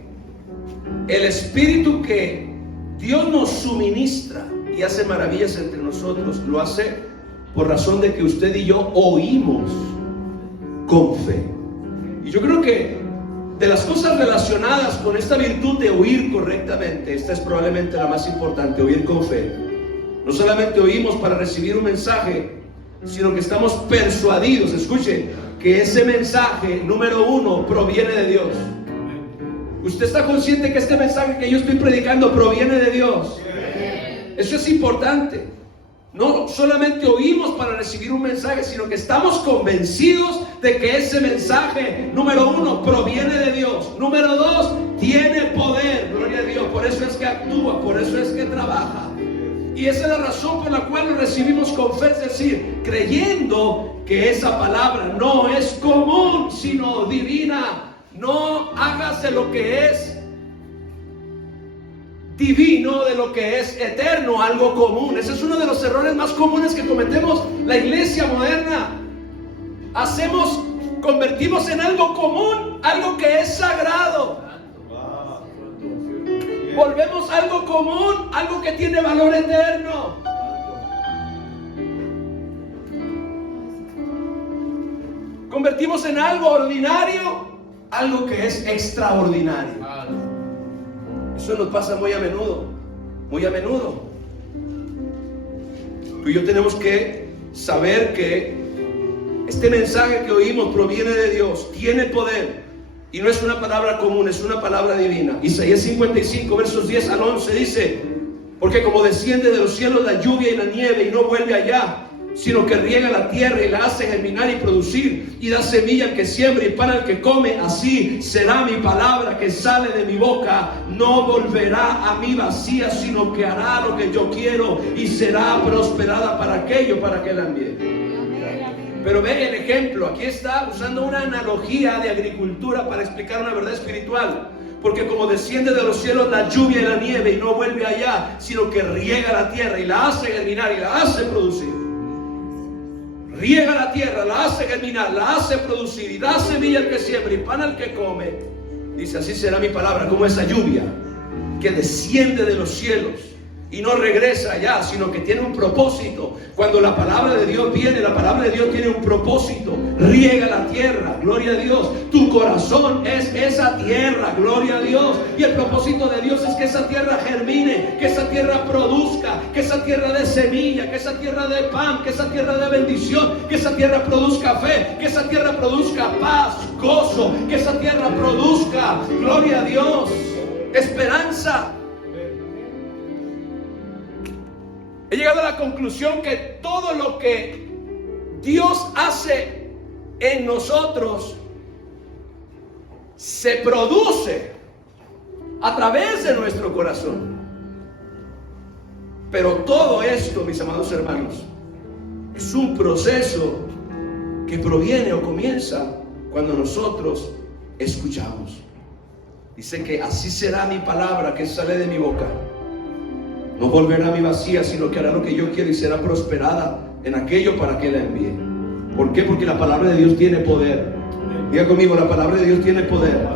el Espíritu que Dios nos suministra y hace maravillas entre nosotros, lo hace por razón de que usted y yo oímos con fe. Y yo creo que de las cosas relacionadas con esta virtud de oír correctamente, esta es probablemente la más importante: oír con fe. No solamente oímos para recibir un mensaje, sino que estamos persuadidos, escuche, que ese mensaje, número uno, proviene de Dios. ¿Usted está consciente que este mensaje que yo estoy predicando proviene de Dios? Eso es importante. No solamente oímos para recibir un mensaje, sino que estamos convencidos de que ese mensaje, número 1, proviene de Dios. Número 2, tiene poder. Gloria a Dios. Por eso es que actúa, por eso es que trabaja. Y esa es la razón por la cual lo recibimos con fe, es decir, creyendo que esa palabra no es común, sino divina. No hagas de lo que es divino, de lo que es eterno, algo común. Ese es uno de los errores más comunes que cometemos la iglesia moderna. Convertimos en algo común algo que es sagrado. Volvemos algo común, algo que tiene valor eterno. Convertimos en algo ordinario algo que es extraordinario. Eso nos pasa muy a menudo, muy a menudo. Tú y yo tenemos que saber que este mensaje que oímos proviene de Dios, tiene poder y no es una palabra común, es una palabra divina. Isaías 55 versos 10 al 11 dice: porque como desciende de los cielos la lluvia y la nieve y no vuelve allá, sino que riega la tierra y la hace germinar y producir, y da semilla al que siembra y pan al que come, así será mi palabra que sale de mi boca. No volverá a mí vacía, sino que hará lo que yo quiero y será prosperada para aquello para que la envíe. Pero ve el ejemplo, aquí está usando una analogía de agricultura para explicar una verdad espiritual. Porque como desciende de los cielos la lluvia y la nieve y no vuelve allá, sino que riega la tierra y la hace germinar y la hace producir. Riega la tierra, la hace germinar, la hace producir y da semilla al que siembra y pan al que come. Dice: así será mi palabra, como esa lluvia que desciende de los cielos y no regresa allá, sino que tiene un propósito. Cuando la palabra de Dios viene, la palabra de Dios tiene un propósito. Riega la tierra, gloria a Dios. Tu corazón es esa tierra, gloria a Dios. Y el propósito de Dios es que esa tierra germine, que esa tierra produzca, que esa tierra dé semilla, que esa tierra dé pan, que esa tierra dé bendición, que esa tierra produzca fe, que esa tierra produzca paz, gozo, que esa tierra produzca, gloria a Dios, esperanza. He llegado a la conclusión que todo lo que Dios hace en nosotros se produce a través de nuestro corazón. Pero todo esto, mis amados hermanos, es un proceso que proviene o comienza cuando nosotros escuchamos. Dice que así será mi palabra que sale de mi boca. No volverá a mí vacía, sino que hará lo que yo quiero y será prosperada en aquello para que la envíe. ¿Por qué? Porque la palabra de Dios tiene poder. Diga conmigo: la palabra de Dios tiene poder.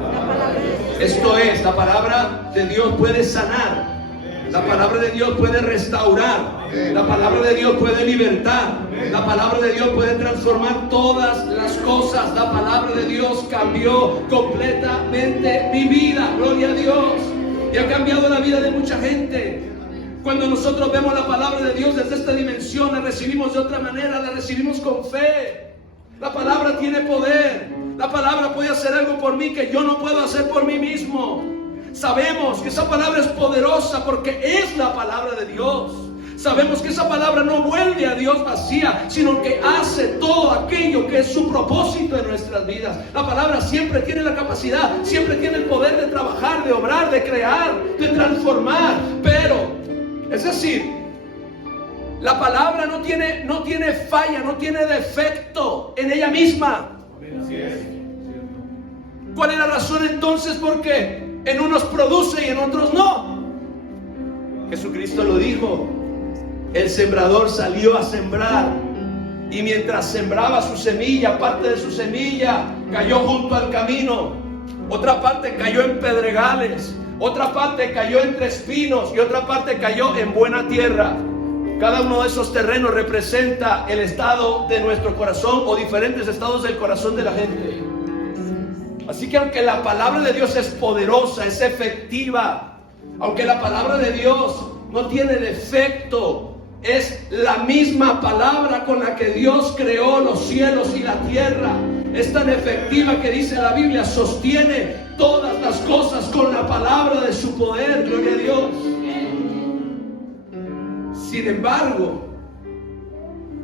Esto es, la palabra de Dios puede sanar. La palabra de Dios puede restaurar. La palabra de Dios puede libertar. La palabra de Dios puede transformar todas las cosas. La palabra de Dios cambió completamente mi vida. Gloria a Dios. Y ha cambiado la vida de mucha gente. Cuando nosotros vemos la palabra de Dios desde esta dimensión, la recibimos de otra manera, la recibimos con fe. La palabra tiene poder. La palabra puede hacer algo por mí que yo no puedo hacer por mí mismo. Sabemos que esa palabra es poderosa porque es la palabra de Dios. Sabemos que esa palabra no vuelve a Dios vacía, sino que hace todo aquello que es su propósito en nuestras vidas. La palabra siempre tiene la capacidad, siempre tiene el poder de trabajar, de obrar, de crear, de transformar. Pero es decir, la palabra no tiene falla, no tiene defecto en ella misma. ¿Cuál es la razón entonces? Porque en unos produce y en otros no. Jesucristo lo dijo: el sembrador salió a sembrar, y mientras sembraba su semilla, parte de su semilla cayó junto al camino, otra parte cayó en pedregales, otra parte cayó entre espinos y otra parte cayó en buena tierra. Cada uno de esos terrenos representa el estado de nuestro corazón o diferentes estados del corazón de la gente. Así que aunque la palabra de Dios es poderosa, es efectiva, aunque la palabra de Dios no tiene defecto, es la misma palabra con la que Dios creó los cielos y la tierra. Es tan efectiva que dice la Biblia, sostiene todas las cosas con la palabra de su poder. Gloria a Dios. Sin embargo,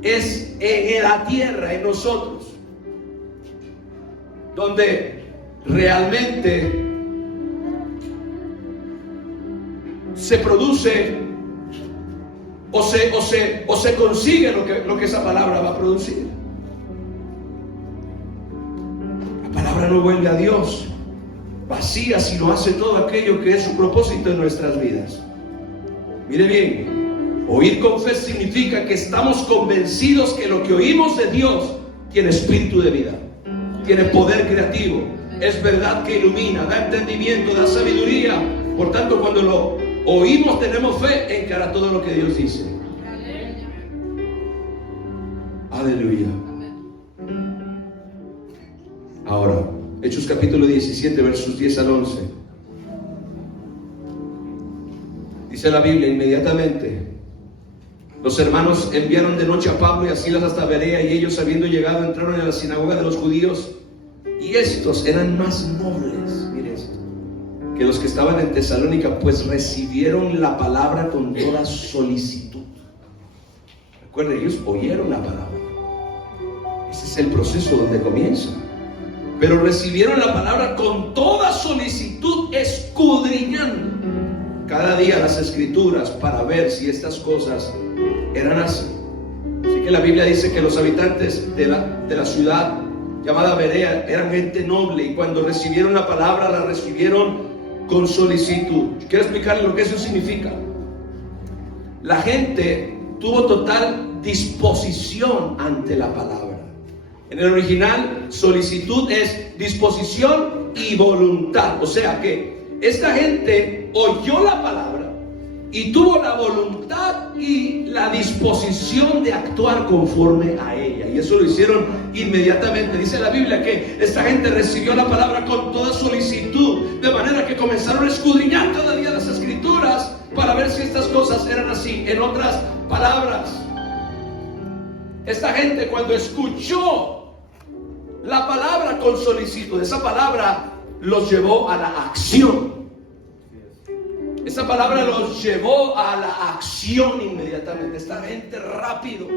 es en la tierra, en nosotros, donde realmente se produce o se consigue lo que esa palabra va a producir. La palabra no vuelve a Dios vacía, sino hace todo aquello que es su propósito en nuestras vidas. Mire bien, oír con fe significa que estamos convencidos que lo que oímos de Dios tiene espíritu de vida, tiene poder creativo, es verdad que ilumina, da entendimiento, da sabiduría. Por tanto, cuando lo oímos tenemos fe en cara a todo lo que Dios dice. Aleluya. Ahora, Hechos capítulo 17, versos 10 al 11. Dice la Biblia: inmediatamente los hermanos enviaron de noche a Pablo y a Silas hasta Berea, y ellos, habiendo llegado, entraron en la sinagoga de los judíos, y estos eran más nobles, mire esto, que los que estaban en Tesalónica, pues recibieron la palabra con toda solicitud. Recuerden, ellos oyeron la palabra. Ese es el proceso donde comienza. Pero recibieron la palabra con toda solicitud, escudriñando cada día las escrituras para ver si estas cosas eran así. Así que la Biblia dice que los habitantes de la ciudad llamada Berea eran gente noble, y cuando recibieron la palabra la recibieron con solicitud. Quiero explicarles lo que eso significa. La gente tuvo total disposición ante la palabra. En el original, solicitud es disposición y voluntad. O sea que esta gente oyó la palabra y tuvo la voluntad y la disposición de actuar conforme a ella. Y eso lo hicieron inmediatamente. Dice la Biblia que esta gente recibió la palabra con toda solicitud, de manera que comenzaron a escudriñar cada día las escrituras para ver si estas cosas eran así. En otras palabras, esta gente, cuando escuchó la palabra con solicitud, esa palabra los llevó a la acción. Esa palabra los llevó a la acción inmediatamente. Esta gente rápido.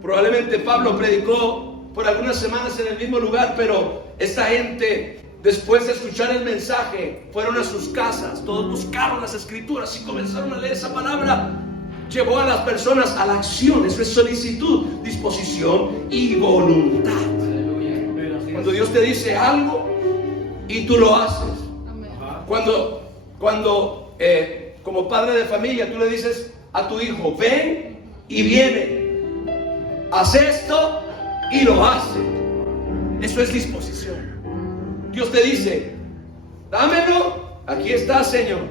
Probablemente Pablo predicó por algunas semanas en el mismo lugar, pero esta gente, después de escuchar el mensaje, fueron a sus casas, todos buscaron las escrituras y comenzaron a leer esa palabra. Llevó a las personas a la acción. Eso es solicitud, disposición y voluntad. Cuando Dios te dice algo y tú lo haces. Cuando como padre de familia tú le dices a tu hijo: ven y viene, haz esto y lo hace. Eso es disposición. Dios te dice: dámelo, aquí está, Señor.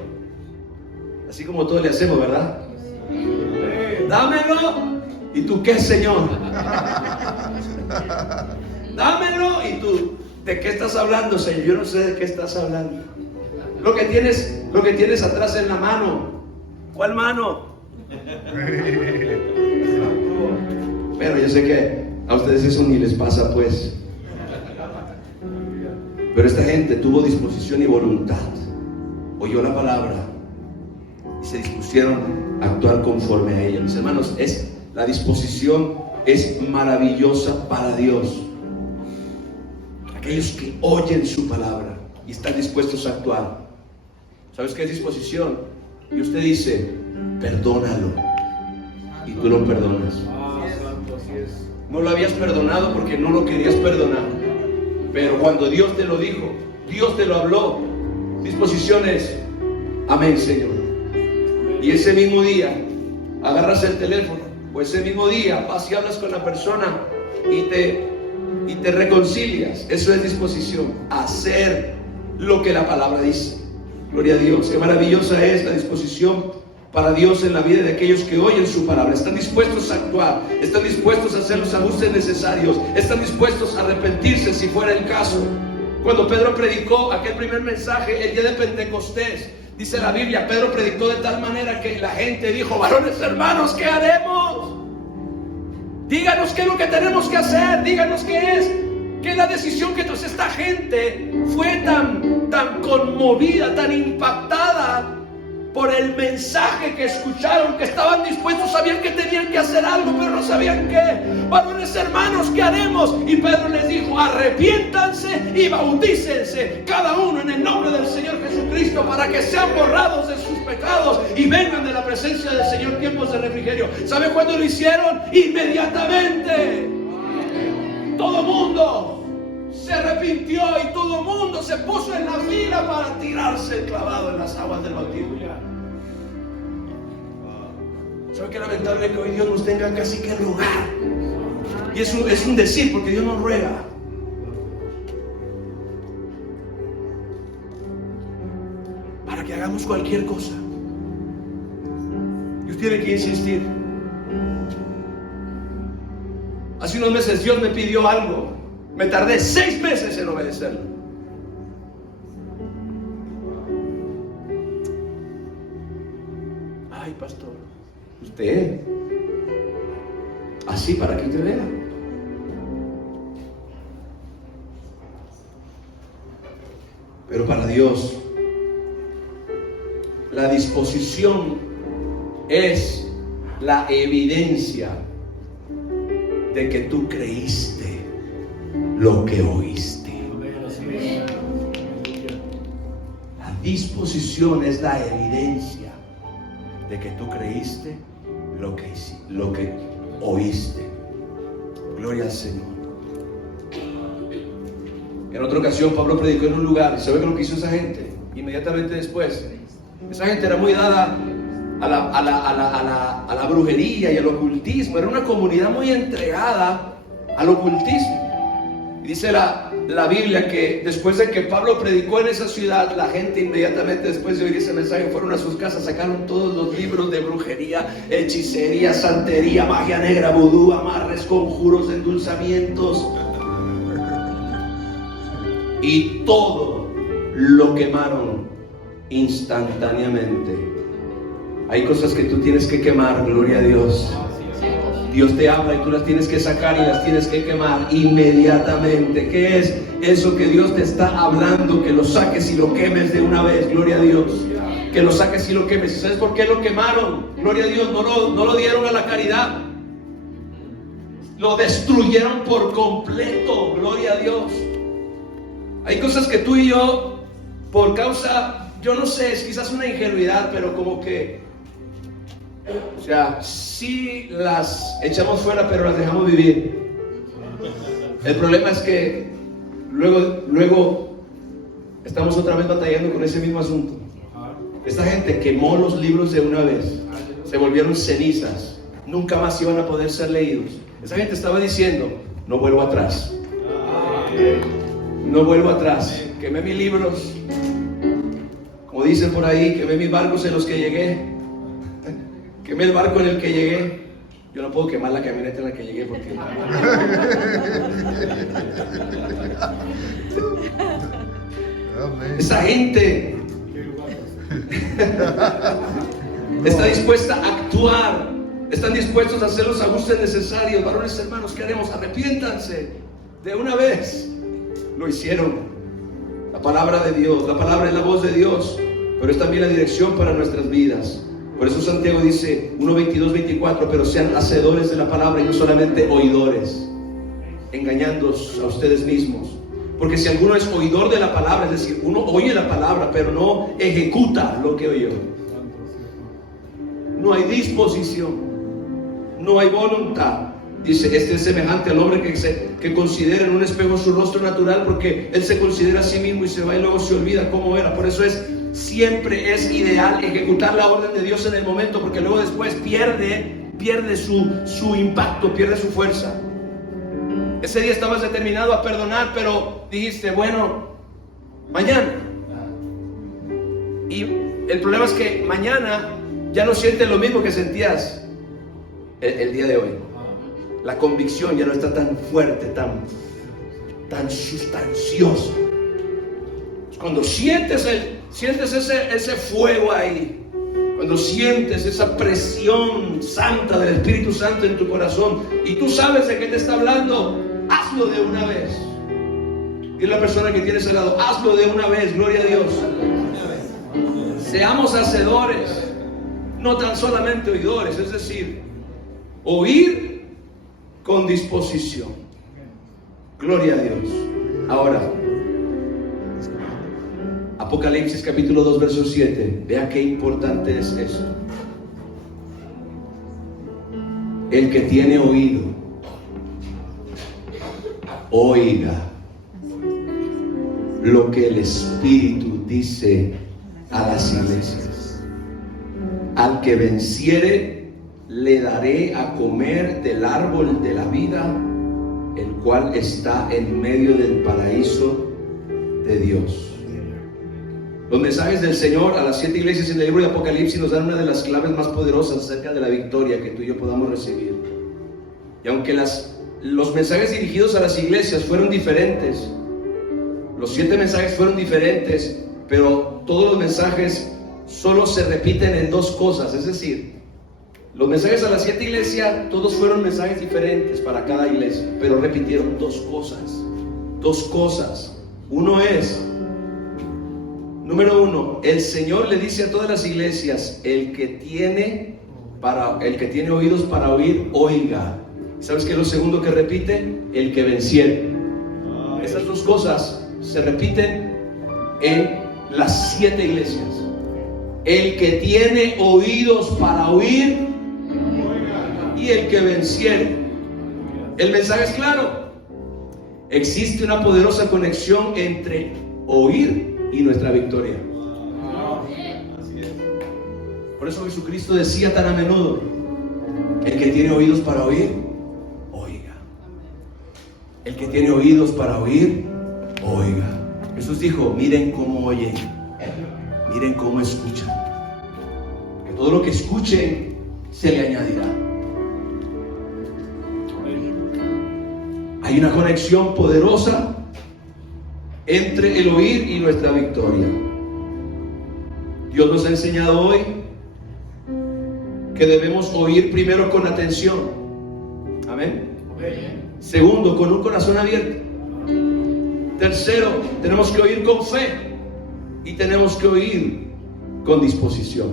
Así como todos le hacemos, ¿verdad? Dámelo. ¿Y tú qué, Señor? Dámelo. ¿Y tú de qué estás hablando, Señor? Yo no sé de qué estás hablando. Lo que tienes atrás en la mano. ¿Cuál mano? Pero yo sé que a ustedes eso ni les pasa, pues. Pero esta gente tuvo disposición y voluntad. Oyó la palabra y se dispusieron a actuar conforme a ella. Mis hermanos, la disposición es maravillosa para Dios. Aquellos que oyen su palabra y están dispuestos a actuar. ¿Sabes qué es disposición? Y usted dice: perdónalo. Y tú lo perdonas. No lo habías perdonado porque no lo querías perdonar. Pero cuando Dios te lo dijo, Dios te lo habló, disposición es: amén, Señor. Y ese mismo día agarras el teléfono, o ese mismo día vas y hablas con la persona y te reconcilias. Eso es disposición, hacer lo que la palabra dice. Gloria a Dios. Qué maravillosa es la disposición para Dios en la vida de aquellos que oyen su palabra. Están dispuestos a actuar, están dispuestos a hacer los ajustes necesarios, están dispuestos a arrepentirse si fuera el caso. Cuando Pedro predicó aquel primer mensaje el día de Pentecostés, dice la Biblia, Pedro predicó de tal manera que la gente dijo: varones hermanos, ¿qué haremos? Díganos qué es lo que tenemos que hacer, díganos qué es la decisión que entonces esta gente fue tan conmovida, tan impactada por el mensaje que escucharon, que estaban dispuestos, sabían que tenían que hacer algo, pero no sabían qué. Varones hermanos, ¿qué haremos? Y Pedro les dijo: arrepiéntanse y bautícense cada uno en el nombre del Señor Jesucristo, para que sean borrados de sus pecados y vengan de la presencia del Señor tiempos de refrigerio. ¿Sabe cuándo lo hicieron? Inmediatamente. Todo mundo se arrepintió y todo el mundo se puso en la fila para tirarse clavado en las aguas del bautismo. ¿Sabe qué lamentable que hoy Dios nos tenga casi que rogar? Y es un decir, porque Dios nos ruega. Para que hagamos cualquier cosa. Dios tiene que insistir. Hace unos meses Dios me pidió algo. Me tardé 6 meses en obedecerlo. Ay, pastor, usted, así para que usted vea. Pero para Dios, la disposición es la evidencia de que tú creíste lo que oíste. La disposición es la evidencia de que tú creíste lo que oíste. Gloria al Señor. En otra ocasión Pablo predicó en un lugar, y ¿sabe lo que hizo esa gente? Inmediatamente después, esa gente era muy dada a la brujería y al ocultismo. Era una comunidad muy entregada al ocultismo. Dice la Biblia que después de que Pablo predicó en esa ciudad, la gente inmediatamente después de oír ese mensaje fueron a sus casas, sacaron todos los libros de brujería, hechicería, santería, magia negra, vudú, amarres, conjuros, endulzamientos, y todo lo quemaron instantáneamente. Hay cosas que tú tienes que quemar, gloria a Dios. Dios te habla y tú las tienes que sacar y las tienes que quemar inmediatamente. ¿Qué es eso que Dios te está hablando? Que lo saques y lo quemes de una vez, gloria a Dios. Que lo saques y lo quemes. ¿Y sabes por qué lo quemaron? Gloria a Dios, no lo dieron a la caridad. Lo destruyeron por completo, gloria a Dios. Hay cosas que tú y yo, por causa, yo no sé, es quizás una ingenuidad, pero como que, o sea, sí las echamos fuera, pero las dejamos vivir. El problema es que luego estamos otra vez batallando con ese mismo asunto. Esta gente quemó los libros de una vez, se volvieron cenizas, nunca más iban a poder ser leídos. Esa gente estaba diciendo: no vuelvo atrás, no vuelvo atrás. Quemé mis libros, como dicen por ahí, quemé mis barcos en los que llegué, quemé el barco en el que llegué. Yo no puedo quemar la camioneta en la que llegué porque esa gente está dispuesta a actuar, están dispuestos a hacer los ajustes necesarios. Varones hermanos, ¿qué haremos? Arrepiéntanse de una vez. Lo hicieron. La palabra de Dios, la palabra es la voz de Dios, pero es también la dirección para nuestras vidas. Por eso Santiago dice 1:22-24: pero sean hacedores de la palabra y no solamente oidores, engañándoos a ustedes mismos. Porque si alguno es oidor de la palabra, es decir, uno oye la palabra pero no ejecuta lo que oyó, no hay disposición, no hay voluntad. Dice: este es semejante al hombre que considera en un espejo su rostro natural, porque él se considera a sí mismo y se va y luego se olvida cómo era. Por eso siempre es ideal ejecutar la orden de Dios en el momento, porque luego después pierde su impacto, pierde su fuerza. Ese día estabas determinado a perdonar, pero dijiste: bueno, mañana. Y el problema es que mañana ya no sientes lo mismo que sentías el día de hoy. La convicción ya no está tan fuerte, tan sustanciosa. Cuando sientes ese fuego ahí, cuando sientes esa presión santa del Espíritu Santo en tu corazón y tú sabes de qué te está hablando, hazlo de una vez. Dile a la persona que tienes al lado: hazlo de una vez, gloria a Dios. Seamos hacedores, no tan solamente oidores, es decir, oír con disposición. Gloria a Dios. Ahora, Apocalipsis capítulo 2, verso 7. Vea qué importante es esto. El que tiene oído, oiga lo que el Espíritu dice a las iglesias. Al que venciere, le daré a comer del árbol de la vida, el cual está en medio del paraíso de Dios. Los mensajes del Señor a las 7 iglesias en el libro de Apocalipsis nos dan una de las claves más poderosas acerca de la victoria que tú y yo podamos recibir. Y aunque los mensajes dirigidos a las iglesias fueron diferentes, los 7 mensajes fueron diferentes, pero todos los mensajes solo se repiten en 2 cosas. Es decir, los mensajes a las 7 iglesias, todos fueron mensajes diferentes para cada iglesia, pero repitieron 2 cosas. 2 cosas. Uno es, número 1, el Señor le dice a todas las iglesias: el que tiene oídos para oír, oiga. ¿Sabes qué es lo segundo que repite? El que venciere. Esas 2 cosas se repiten en las 7 iglesias. El que tiene oídos para oír y el que venciere. El mensaje es claro. Existe una poderosa conexión entre oír y nuestra victoria. Por eso Jesucristo decía tan a menudo: el que tiene oídos para oír, oiga. El que tiene oídos para oír, oiga. Jesús dijo: miren cómo oyen, miren cómo escuchan. Que todo lo que escuchen se le añadirá. Hay una conexión poderosa entre el oír y nuestra victoria. Dios nos ha enseñado hoy que debemos oír primero con atención. Amén. Segundo, con un corazón abierto. Tercero, tenemos que oír con fe. Y tenemos que oír con disposición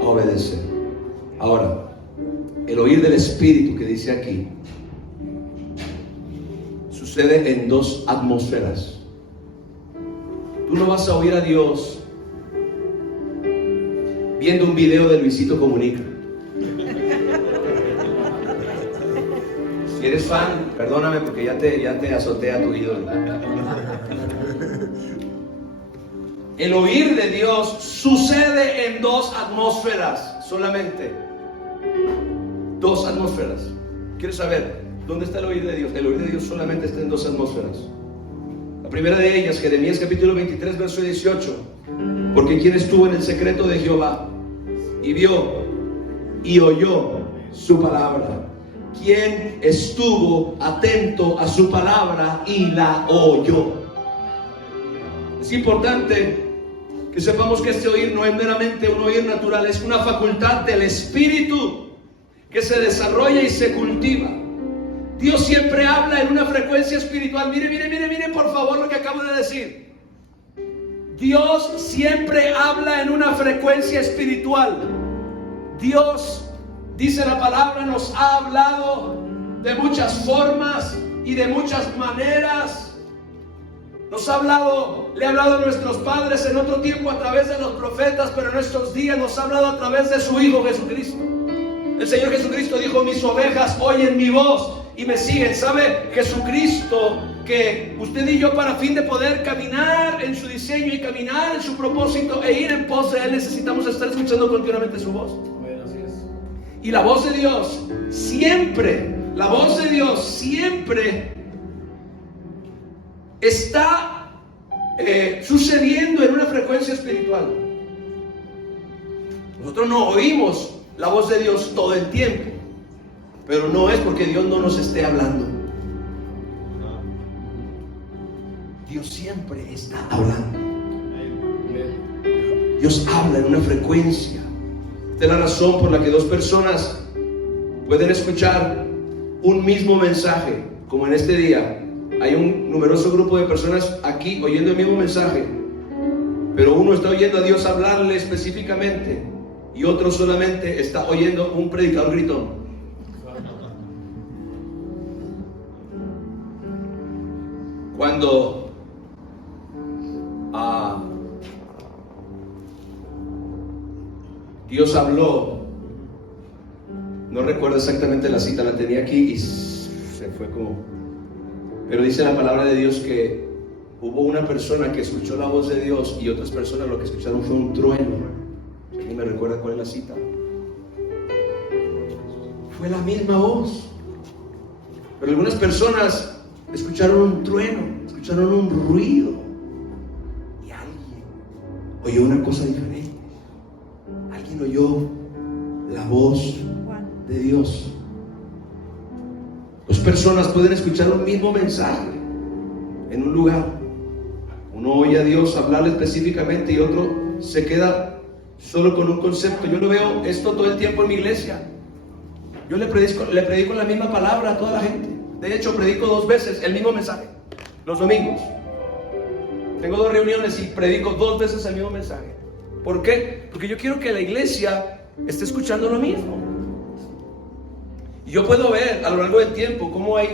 a obedecer. Ahora, el oír del Espíritu que dice aquí sucede en 2 atmósferas. Tú no vas a oír a Dios viendo un video de Luisito Comunica. Si eres fan, perdóname porque ya te azoté a tu ídolo. El oír de Dios sucede en 2 atmósferas solamente. 2 atmósferas. ¿Quieres saber dónde está el oír de Dios? El oír de Dios solamente está en 2 atmósferas. La primera de ellas, Jeremías capítulo 23, verso 18. Porque quien estuvo en el secreto de Jehová y vio y oyó su palabra. Quien estuvo atento a su palabra y la oyó. Es importante que sepamos que este oír no es meramente un oír natural, es una facultad del Espíritu que se desarrolla y se cultiva. Dios siempre habla en una frecuencia espiritual. Mire por favor lo que acabo de decir. Dios siempre habla en una frecuencia espiritual. Dios, dice la palabra, nos ha hablado de muchas formas y de muchas maneras. Nos ha hablado, le ha hablado a nuestros padres en otro tiempo a través de los profetas, pero en estos días nos ha hablado a través de su Hijo Jesucristo. El Señor Jesucristo dijo: mis ovejas oyen mi voz y me siguen. ¿Sabe Jesucristo que usted y yo, para fin de poder caminar en su diseño y caminar en su propósito e ir en pos de Él, necesitamos estar escuchando continuamente su voz? Y la voz de Dios siempre está sucediendo en una frecuencia espiritual. Nosotros no oímos la voz de Dios todo el tiempo, pero no es porque Dios no nos esté hablando. Dios siempre está hablando. Dios habla en una frecuencia. Esta es la razón por la que 2 personas pueden escuchar un mismo mensaje, como en este día. Hay un numeroso grupo de personas aquí oyendo el mismo mensaje, Pero uno está oyendo a Dios hablarle específicamente y otro solamente está oyendo un predicador gritón. Cuando Dios habló, no recuerdo exactamente la cita, la tenía aquí y se fue como... Pero dice la palabra de Dios que hubo una persona que escuchó la voz de Dios y otras personas lo que escucharon fue un trueno. ¿Alguien me recuerda cuál es la cita? Fue la misma voz. Pero algunas personas escucharon un trueno, escucharon un ruido. Y alguien oyó una cosa diferente. Alguien oyó la voz de Dios. Dos personas pueden escuchar un mismo mensaje en un lugar. Uno oye a Dios hablarle específicamente y otro se queda solo con un concepto. Yo lo veo esto todo el tiempo en mi iglesia. Yo le predico la misma palabra a toda la gente. De hecho, predico 2 veces el mismo mensaje, los domingos. Tengo 2 reuniones y predico 2 veces el mismo mensaje. ¿Por qué? Porque yo quiero que la iglesia esté escuchando lo mismo. Y yo puedo ver a lo largo del tiempo cómo hay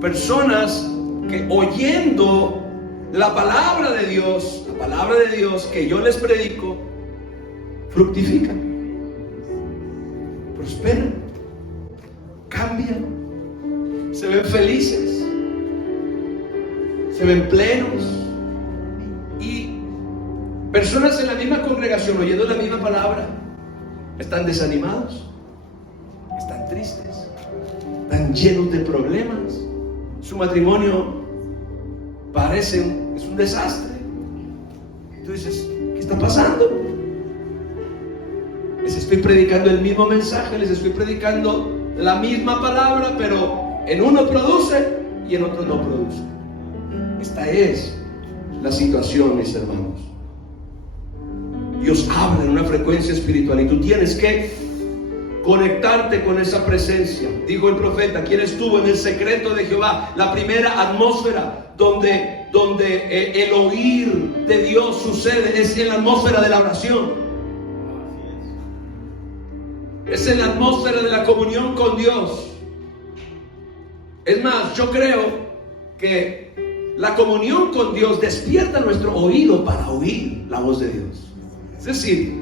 personas que oyendo la palabra de Dios que yo les predico, fructifican, prosperan, cambian, se ven felices, se ven plenos. Y personas en la misma congregación oyendo la misma palabra están desanimados, están tristes, están llenos de problemas. Su matrimonio parece es un desastre. Tú dices, ¿qué está pasando? Les estoy predicando el mismo mensaje, les estoy predicando la misma palabra, pero en uno produce y en otro no produce. Esta es la situación, mis hermanos. Dios habla en una frecuencia espiritual y tú tienes que conectarte con esa presencia. Dijo el profeta: ¿quién estuvo en el secreto de Jehová? La primera atmósfera donde el oír de Dios sucede es en la atmósfera de la oración. Es en la atmósfera de la comunión con Dios. Es más, yo creo que la comunión con Dios despierta nuestro oído para oír la voz de Dios. Es decir,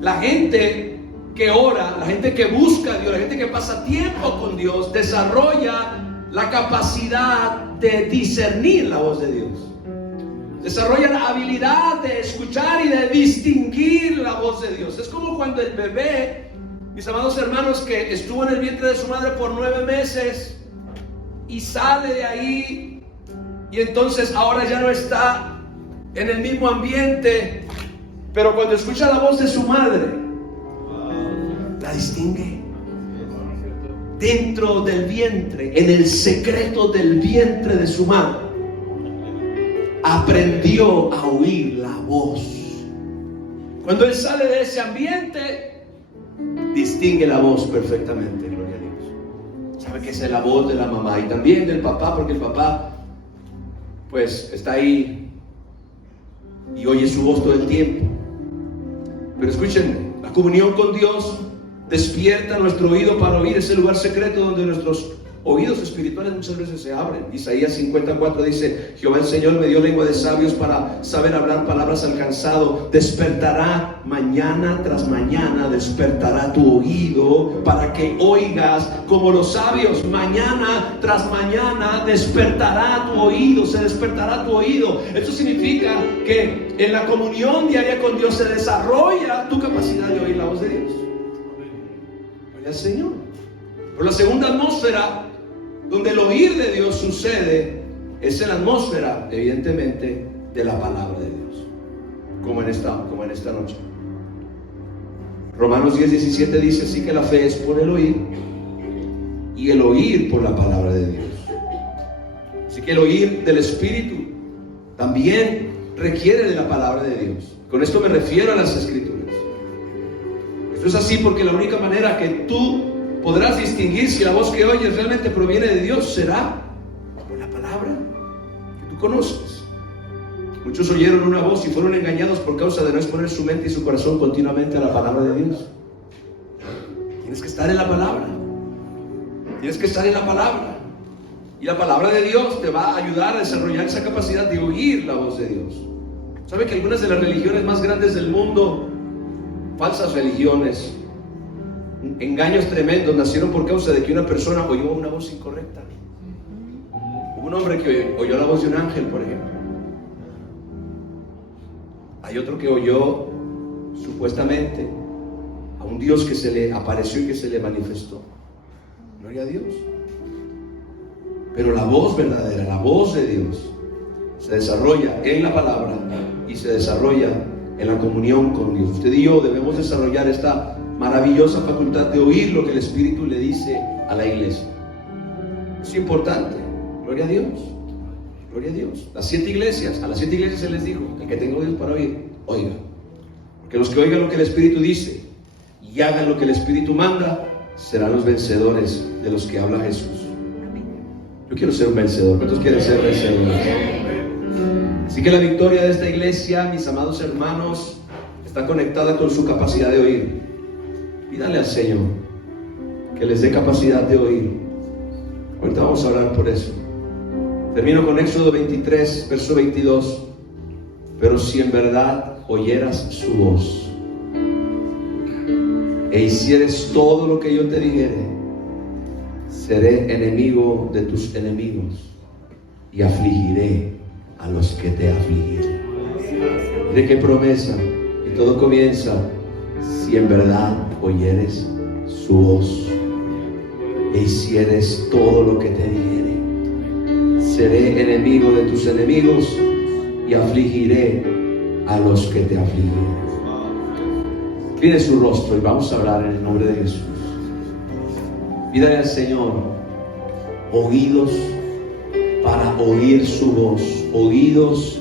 la gente que ora, la gente que busca a Dios, la gente que pasa tiempo con Dios, desarrolla la capacidad de discernir la voz de Dios. Desarrolla la habilidad de escuchar y de distinguir la voz de Dios. Es como cuando el bebé, mis amados hermanos, que estuvo en el vientre de su madre por 9 meses y sale de ahí y entonces ahora ya no está en el mismo ambiente, pero cuando escucha la voz de su madre, la distingue. Dentro del vientre, en el secreto del vientre de su madre, aprendió a oír la voz. Cuando él sale de ese ambiente, distingue la voz perfectamente, gloria a Dios. Sabe que esa es la voz de la mamá y también del papá, porque el papá pues está ahí y oye su voz todo el tiempo. Pero escúchenme, la comunión con Dios despierta nuestro oído para oír, ese lugar secreto donde nuestros oídos espirituales muchas veces se abren. Isaías 54 dice: Jehová el Señor me dio lengua de sabios para saber hablar palabras al cansado. Despertará mañana tras mañana, despertará tu oído para que oigas como los sabios. Mañana tras mañana despertará tu oído, se despertará tu oído. Esto significa que en la comunión diaria con Dios se desarrolla tu capacidad de oír la voz de Dios. Gloria al Señor. Pero la segunda atmósfera donde el oír de Dios sucede es en la atmósfera, evidentemente, de la palabra de Dios, como en esta noche. Romanos 10:17 dice así que la fe es por el oír y el oír por la palabra de Dios. Así que el oír del Espíritu también requiere de la palabra de Dios. Con esto me refiero a las Escrituras. Esto es así porque la única manera que tú podrás distinguir si la voz que oyes realmente proviene de Dios será por la palabra que tú conoces. Muchos oyeron una voz y fueron engañados por causa de no exponer su mente y su corazón continuamente a la palabra de Dios. Tienes que estar en la palabra. Tienes que estar en la palabra. Y la palabra de Dios te va a ayudar a desarrollar esa capacidad de oír la voz de Dios. ¿Sabe que algunas de las religiones más grandes del mundo, falsas religiones, engaños tremendos, nacieron por causa de que una persona oyó una voz incorrecta? Hubo un hombre que oyó la voz de un ángel, por ejemplo. Hay otro que oyó supuestamente a un Dios que se le apareció y que se le manifestó. Gloria a Dios. Pero la voz verdadera, la voz de Dios, se desarrolla en la palabra y se desarrolla en la comunión con Dios. Usted y yo debemos desarrollar esta maravillosa facultad de oír lo que el Espíritu le dice a la iglesia. Es importante. Gloria a Dios. Gloria a Dios. A las 7 iglesias se les dijo: el que tenga oídos para oír, oiga. Porque los que oigan lo que el Espíritu dice y hagan lo que el Espíritu manda, serán los vencedores de los que habla Jesús. Yo quiero ser un vencedor. ¿Cuántos quieren ser vencedores? Así que la victoria de esta iglesia, mis amados hermanos, está conectada con su capacidad de oír. Pídale al Señor que les dé capacidad de oír. Ahorita vamos a hablar por eso. Termino con Éxodo 23, verso 22. Pero si en verdad oyeras su voz e hicieres todo lo que yo te dijere, seré enemigo de tus enemigos y afligiré a los que te afligieren. ¿De qué promesa? Y todo comienza: si en verdad oyeres su voz e hicieres todo lo que te dijere, seré enemigo de tus enemigos y afligiré a los que te afligieren. Mire su rostro y vamos a hablar en el nombre de Jesús. Pídale al Señor oídos para oír su voz, oídos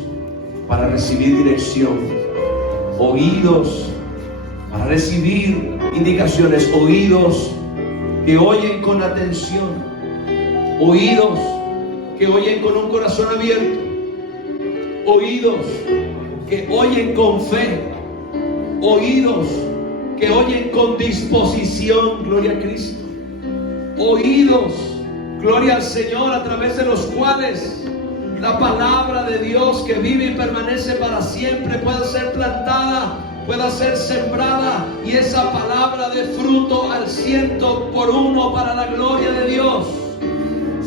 para recibir dirección, oídos para recibir indicaciones, oídos que oyen con atención, oídos que oyen con un corazón abierto, oídos que oyen con fe, oídos que oyen con disposición, gloria a Cristo, oídos, gloria al Señor, a través de los cuales la palabra de Dios que vive y permanece para siempre pueda ser plantada, pueda ser sembrada, y esa palabra dé fruto al 100% para la gloria de Dios.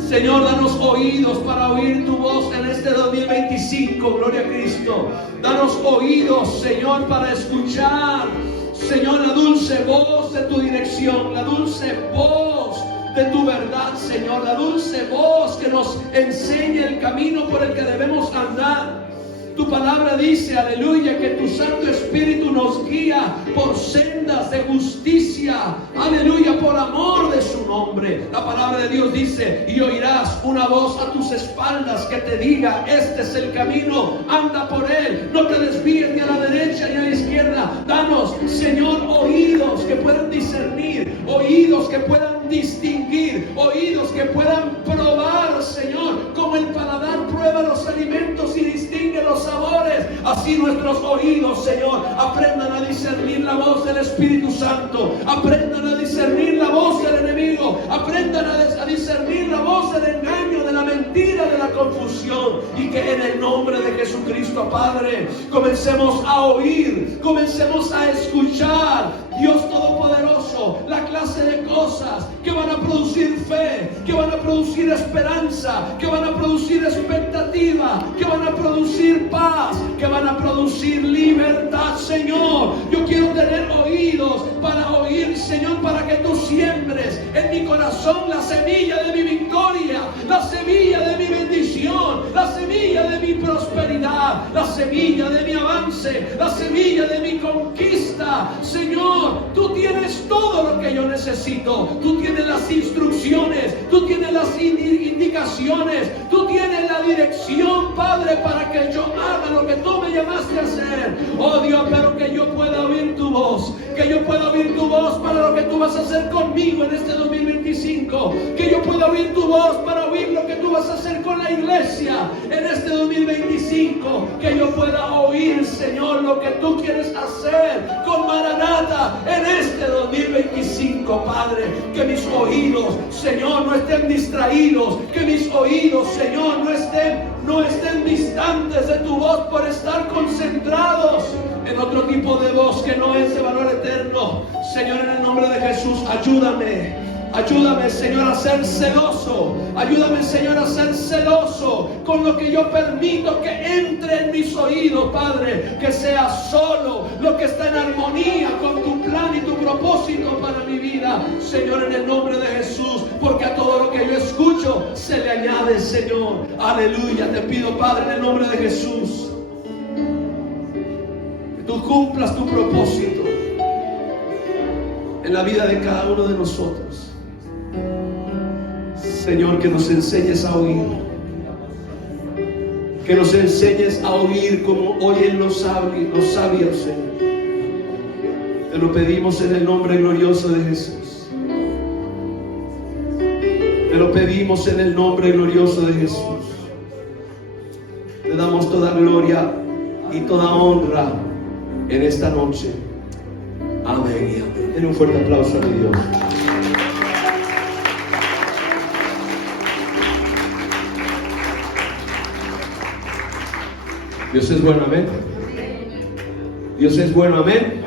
Señor, danos oídos para oír tu voz en este 2025, gloria a Cristo. Danos oídos, Señor, para escuchar, Señor, la dulce voz de tu dirección, la dulce voz de tu verdad, Señor, la dulce voz que nos enseña el camino por el que debemos andar. Tu palabra dice, aleluya, que tu Santo Espíritu nos guía por sendas de justicia, aleluya, por amor de su nombre. La palabra de Dios dice: y oirás una voz a tus espaldas que te diga: este es el camino, anda por él, no te desvíes ni a la derecha ni a la izquierda. Danos, Señor, oídos que puedan discernir, oídos que puedan distinguir, oídos que puedan probar, Señor, como el paladar prueba los alimentos y distingue los sabores. Así nuestros oídos, Señor, aprendan a discernir la voz del Espíritu Santo, aprendan a discernir la voz del enemigo, aprendan a discernir la voz del engaño, de la mentira, de la confusión, y que en el nombre de Jesucristo, Padre, comencemos a oír, comencemos a escuchar, Dios Todopoderoso, la clase de cosas que van a producir fe, que van a producir esperanza, que van a producir expectativa, que van a producir paz, que van a producir libertad, Señor. Yo quiero tener oídos para oír, Señor, para que tú siembres en mi corazón la semilla de mi victoria, la semilla de mi bendición, la semilla de mi prosperidad, la semilla de mi avance, la semilla de mi conquista. Señor, tú tienes todo lo que yo necesito, tú tienes las instrucciones, tú tienes las indicaciones, tú tienes la dirección, Padre, para que yo haga lo que tú me llamaste a hacer. Oh Dios, pero que yo pueda oír tu voz, que yo pueda oír tu voz para lo que tú vas a hacer conmigo en este 2025, que yo pueda oír tu voz para oír lo que tú vas a hacer con la iglesia en este 2025. Que yo pueda oír, Señor, lo que tú quieres hacer con Maranata en este 2025, Padre. Que mis oídos, Señor, no estén distraídos. Que mis oídos, Señor, no estén distantes de tu voz por estar concentrados en otro tipo de voz que no es de valor eterno. Señor, en el nombre de Jesús, ayúdame. Ayúdame, Señor, a ser celoso. Ayúdame, Señor, a ser celoso con lo que yo permito que entre en mis oídos, Padre. Que sea solo lo que está en armonía con tu plan y tu propósito para mi vida, Señor, en el nombre de Jesús. Porque a todo lo que yo escucho se le añade, Señor. Aleluya. Te pido, Padre, en el nombre de Jesús, que tú cumplas tu propósito en la vida de cada uno de nosotros. Señor, que nos enseñes a oír. Que nos enseñes a oír como oyen los sabios, Señor. Te lo pedimos en el nombre glorioso de Jesús. Te lo pedimos en el nombre glorioso de Jesús. Te damos toda gloria y toda honra en esta noche. Amén y amén. Den un fuerte aplauso a mi Dios. Dios es bueno, amén. Dios es bueno, amén.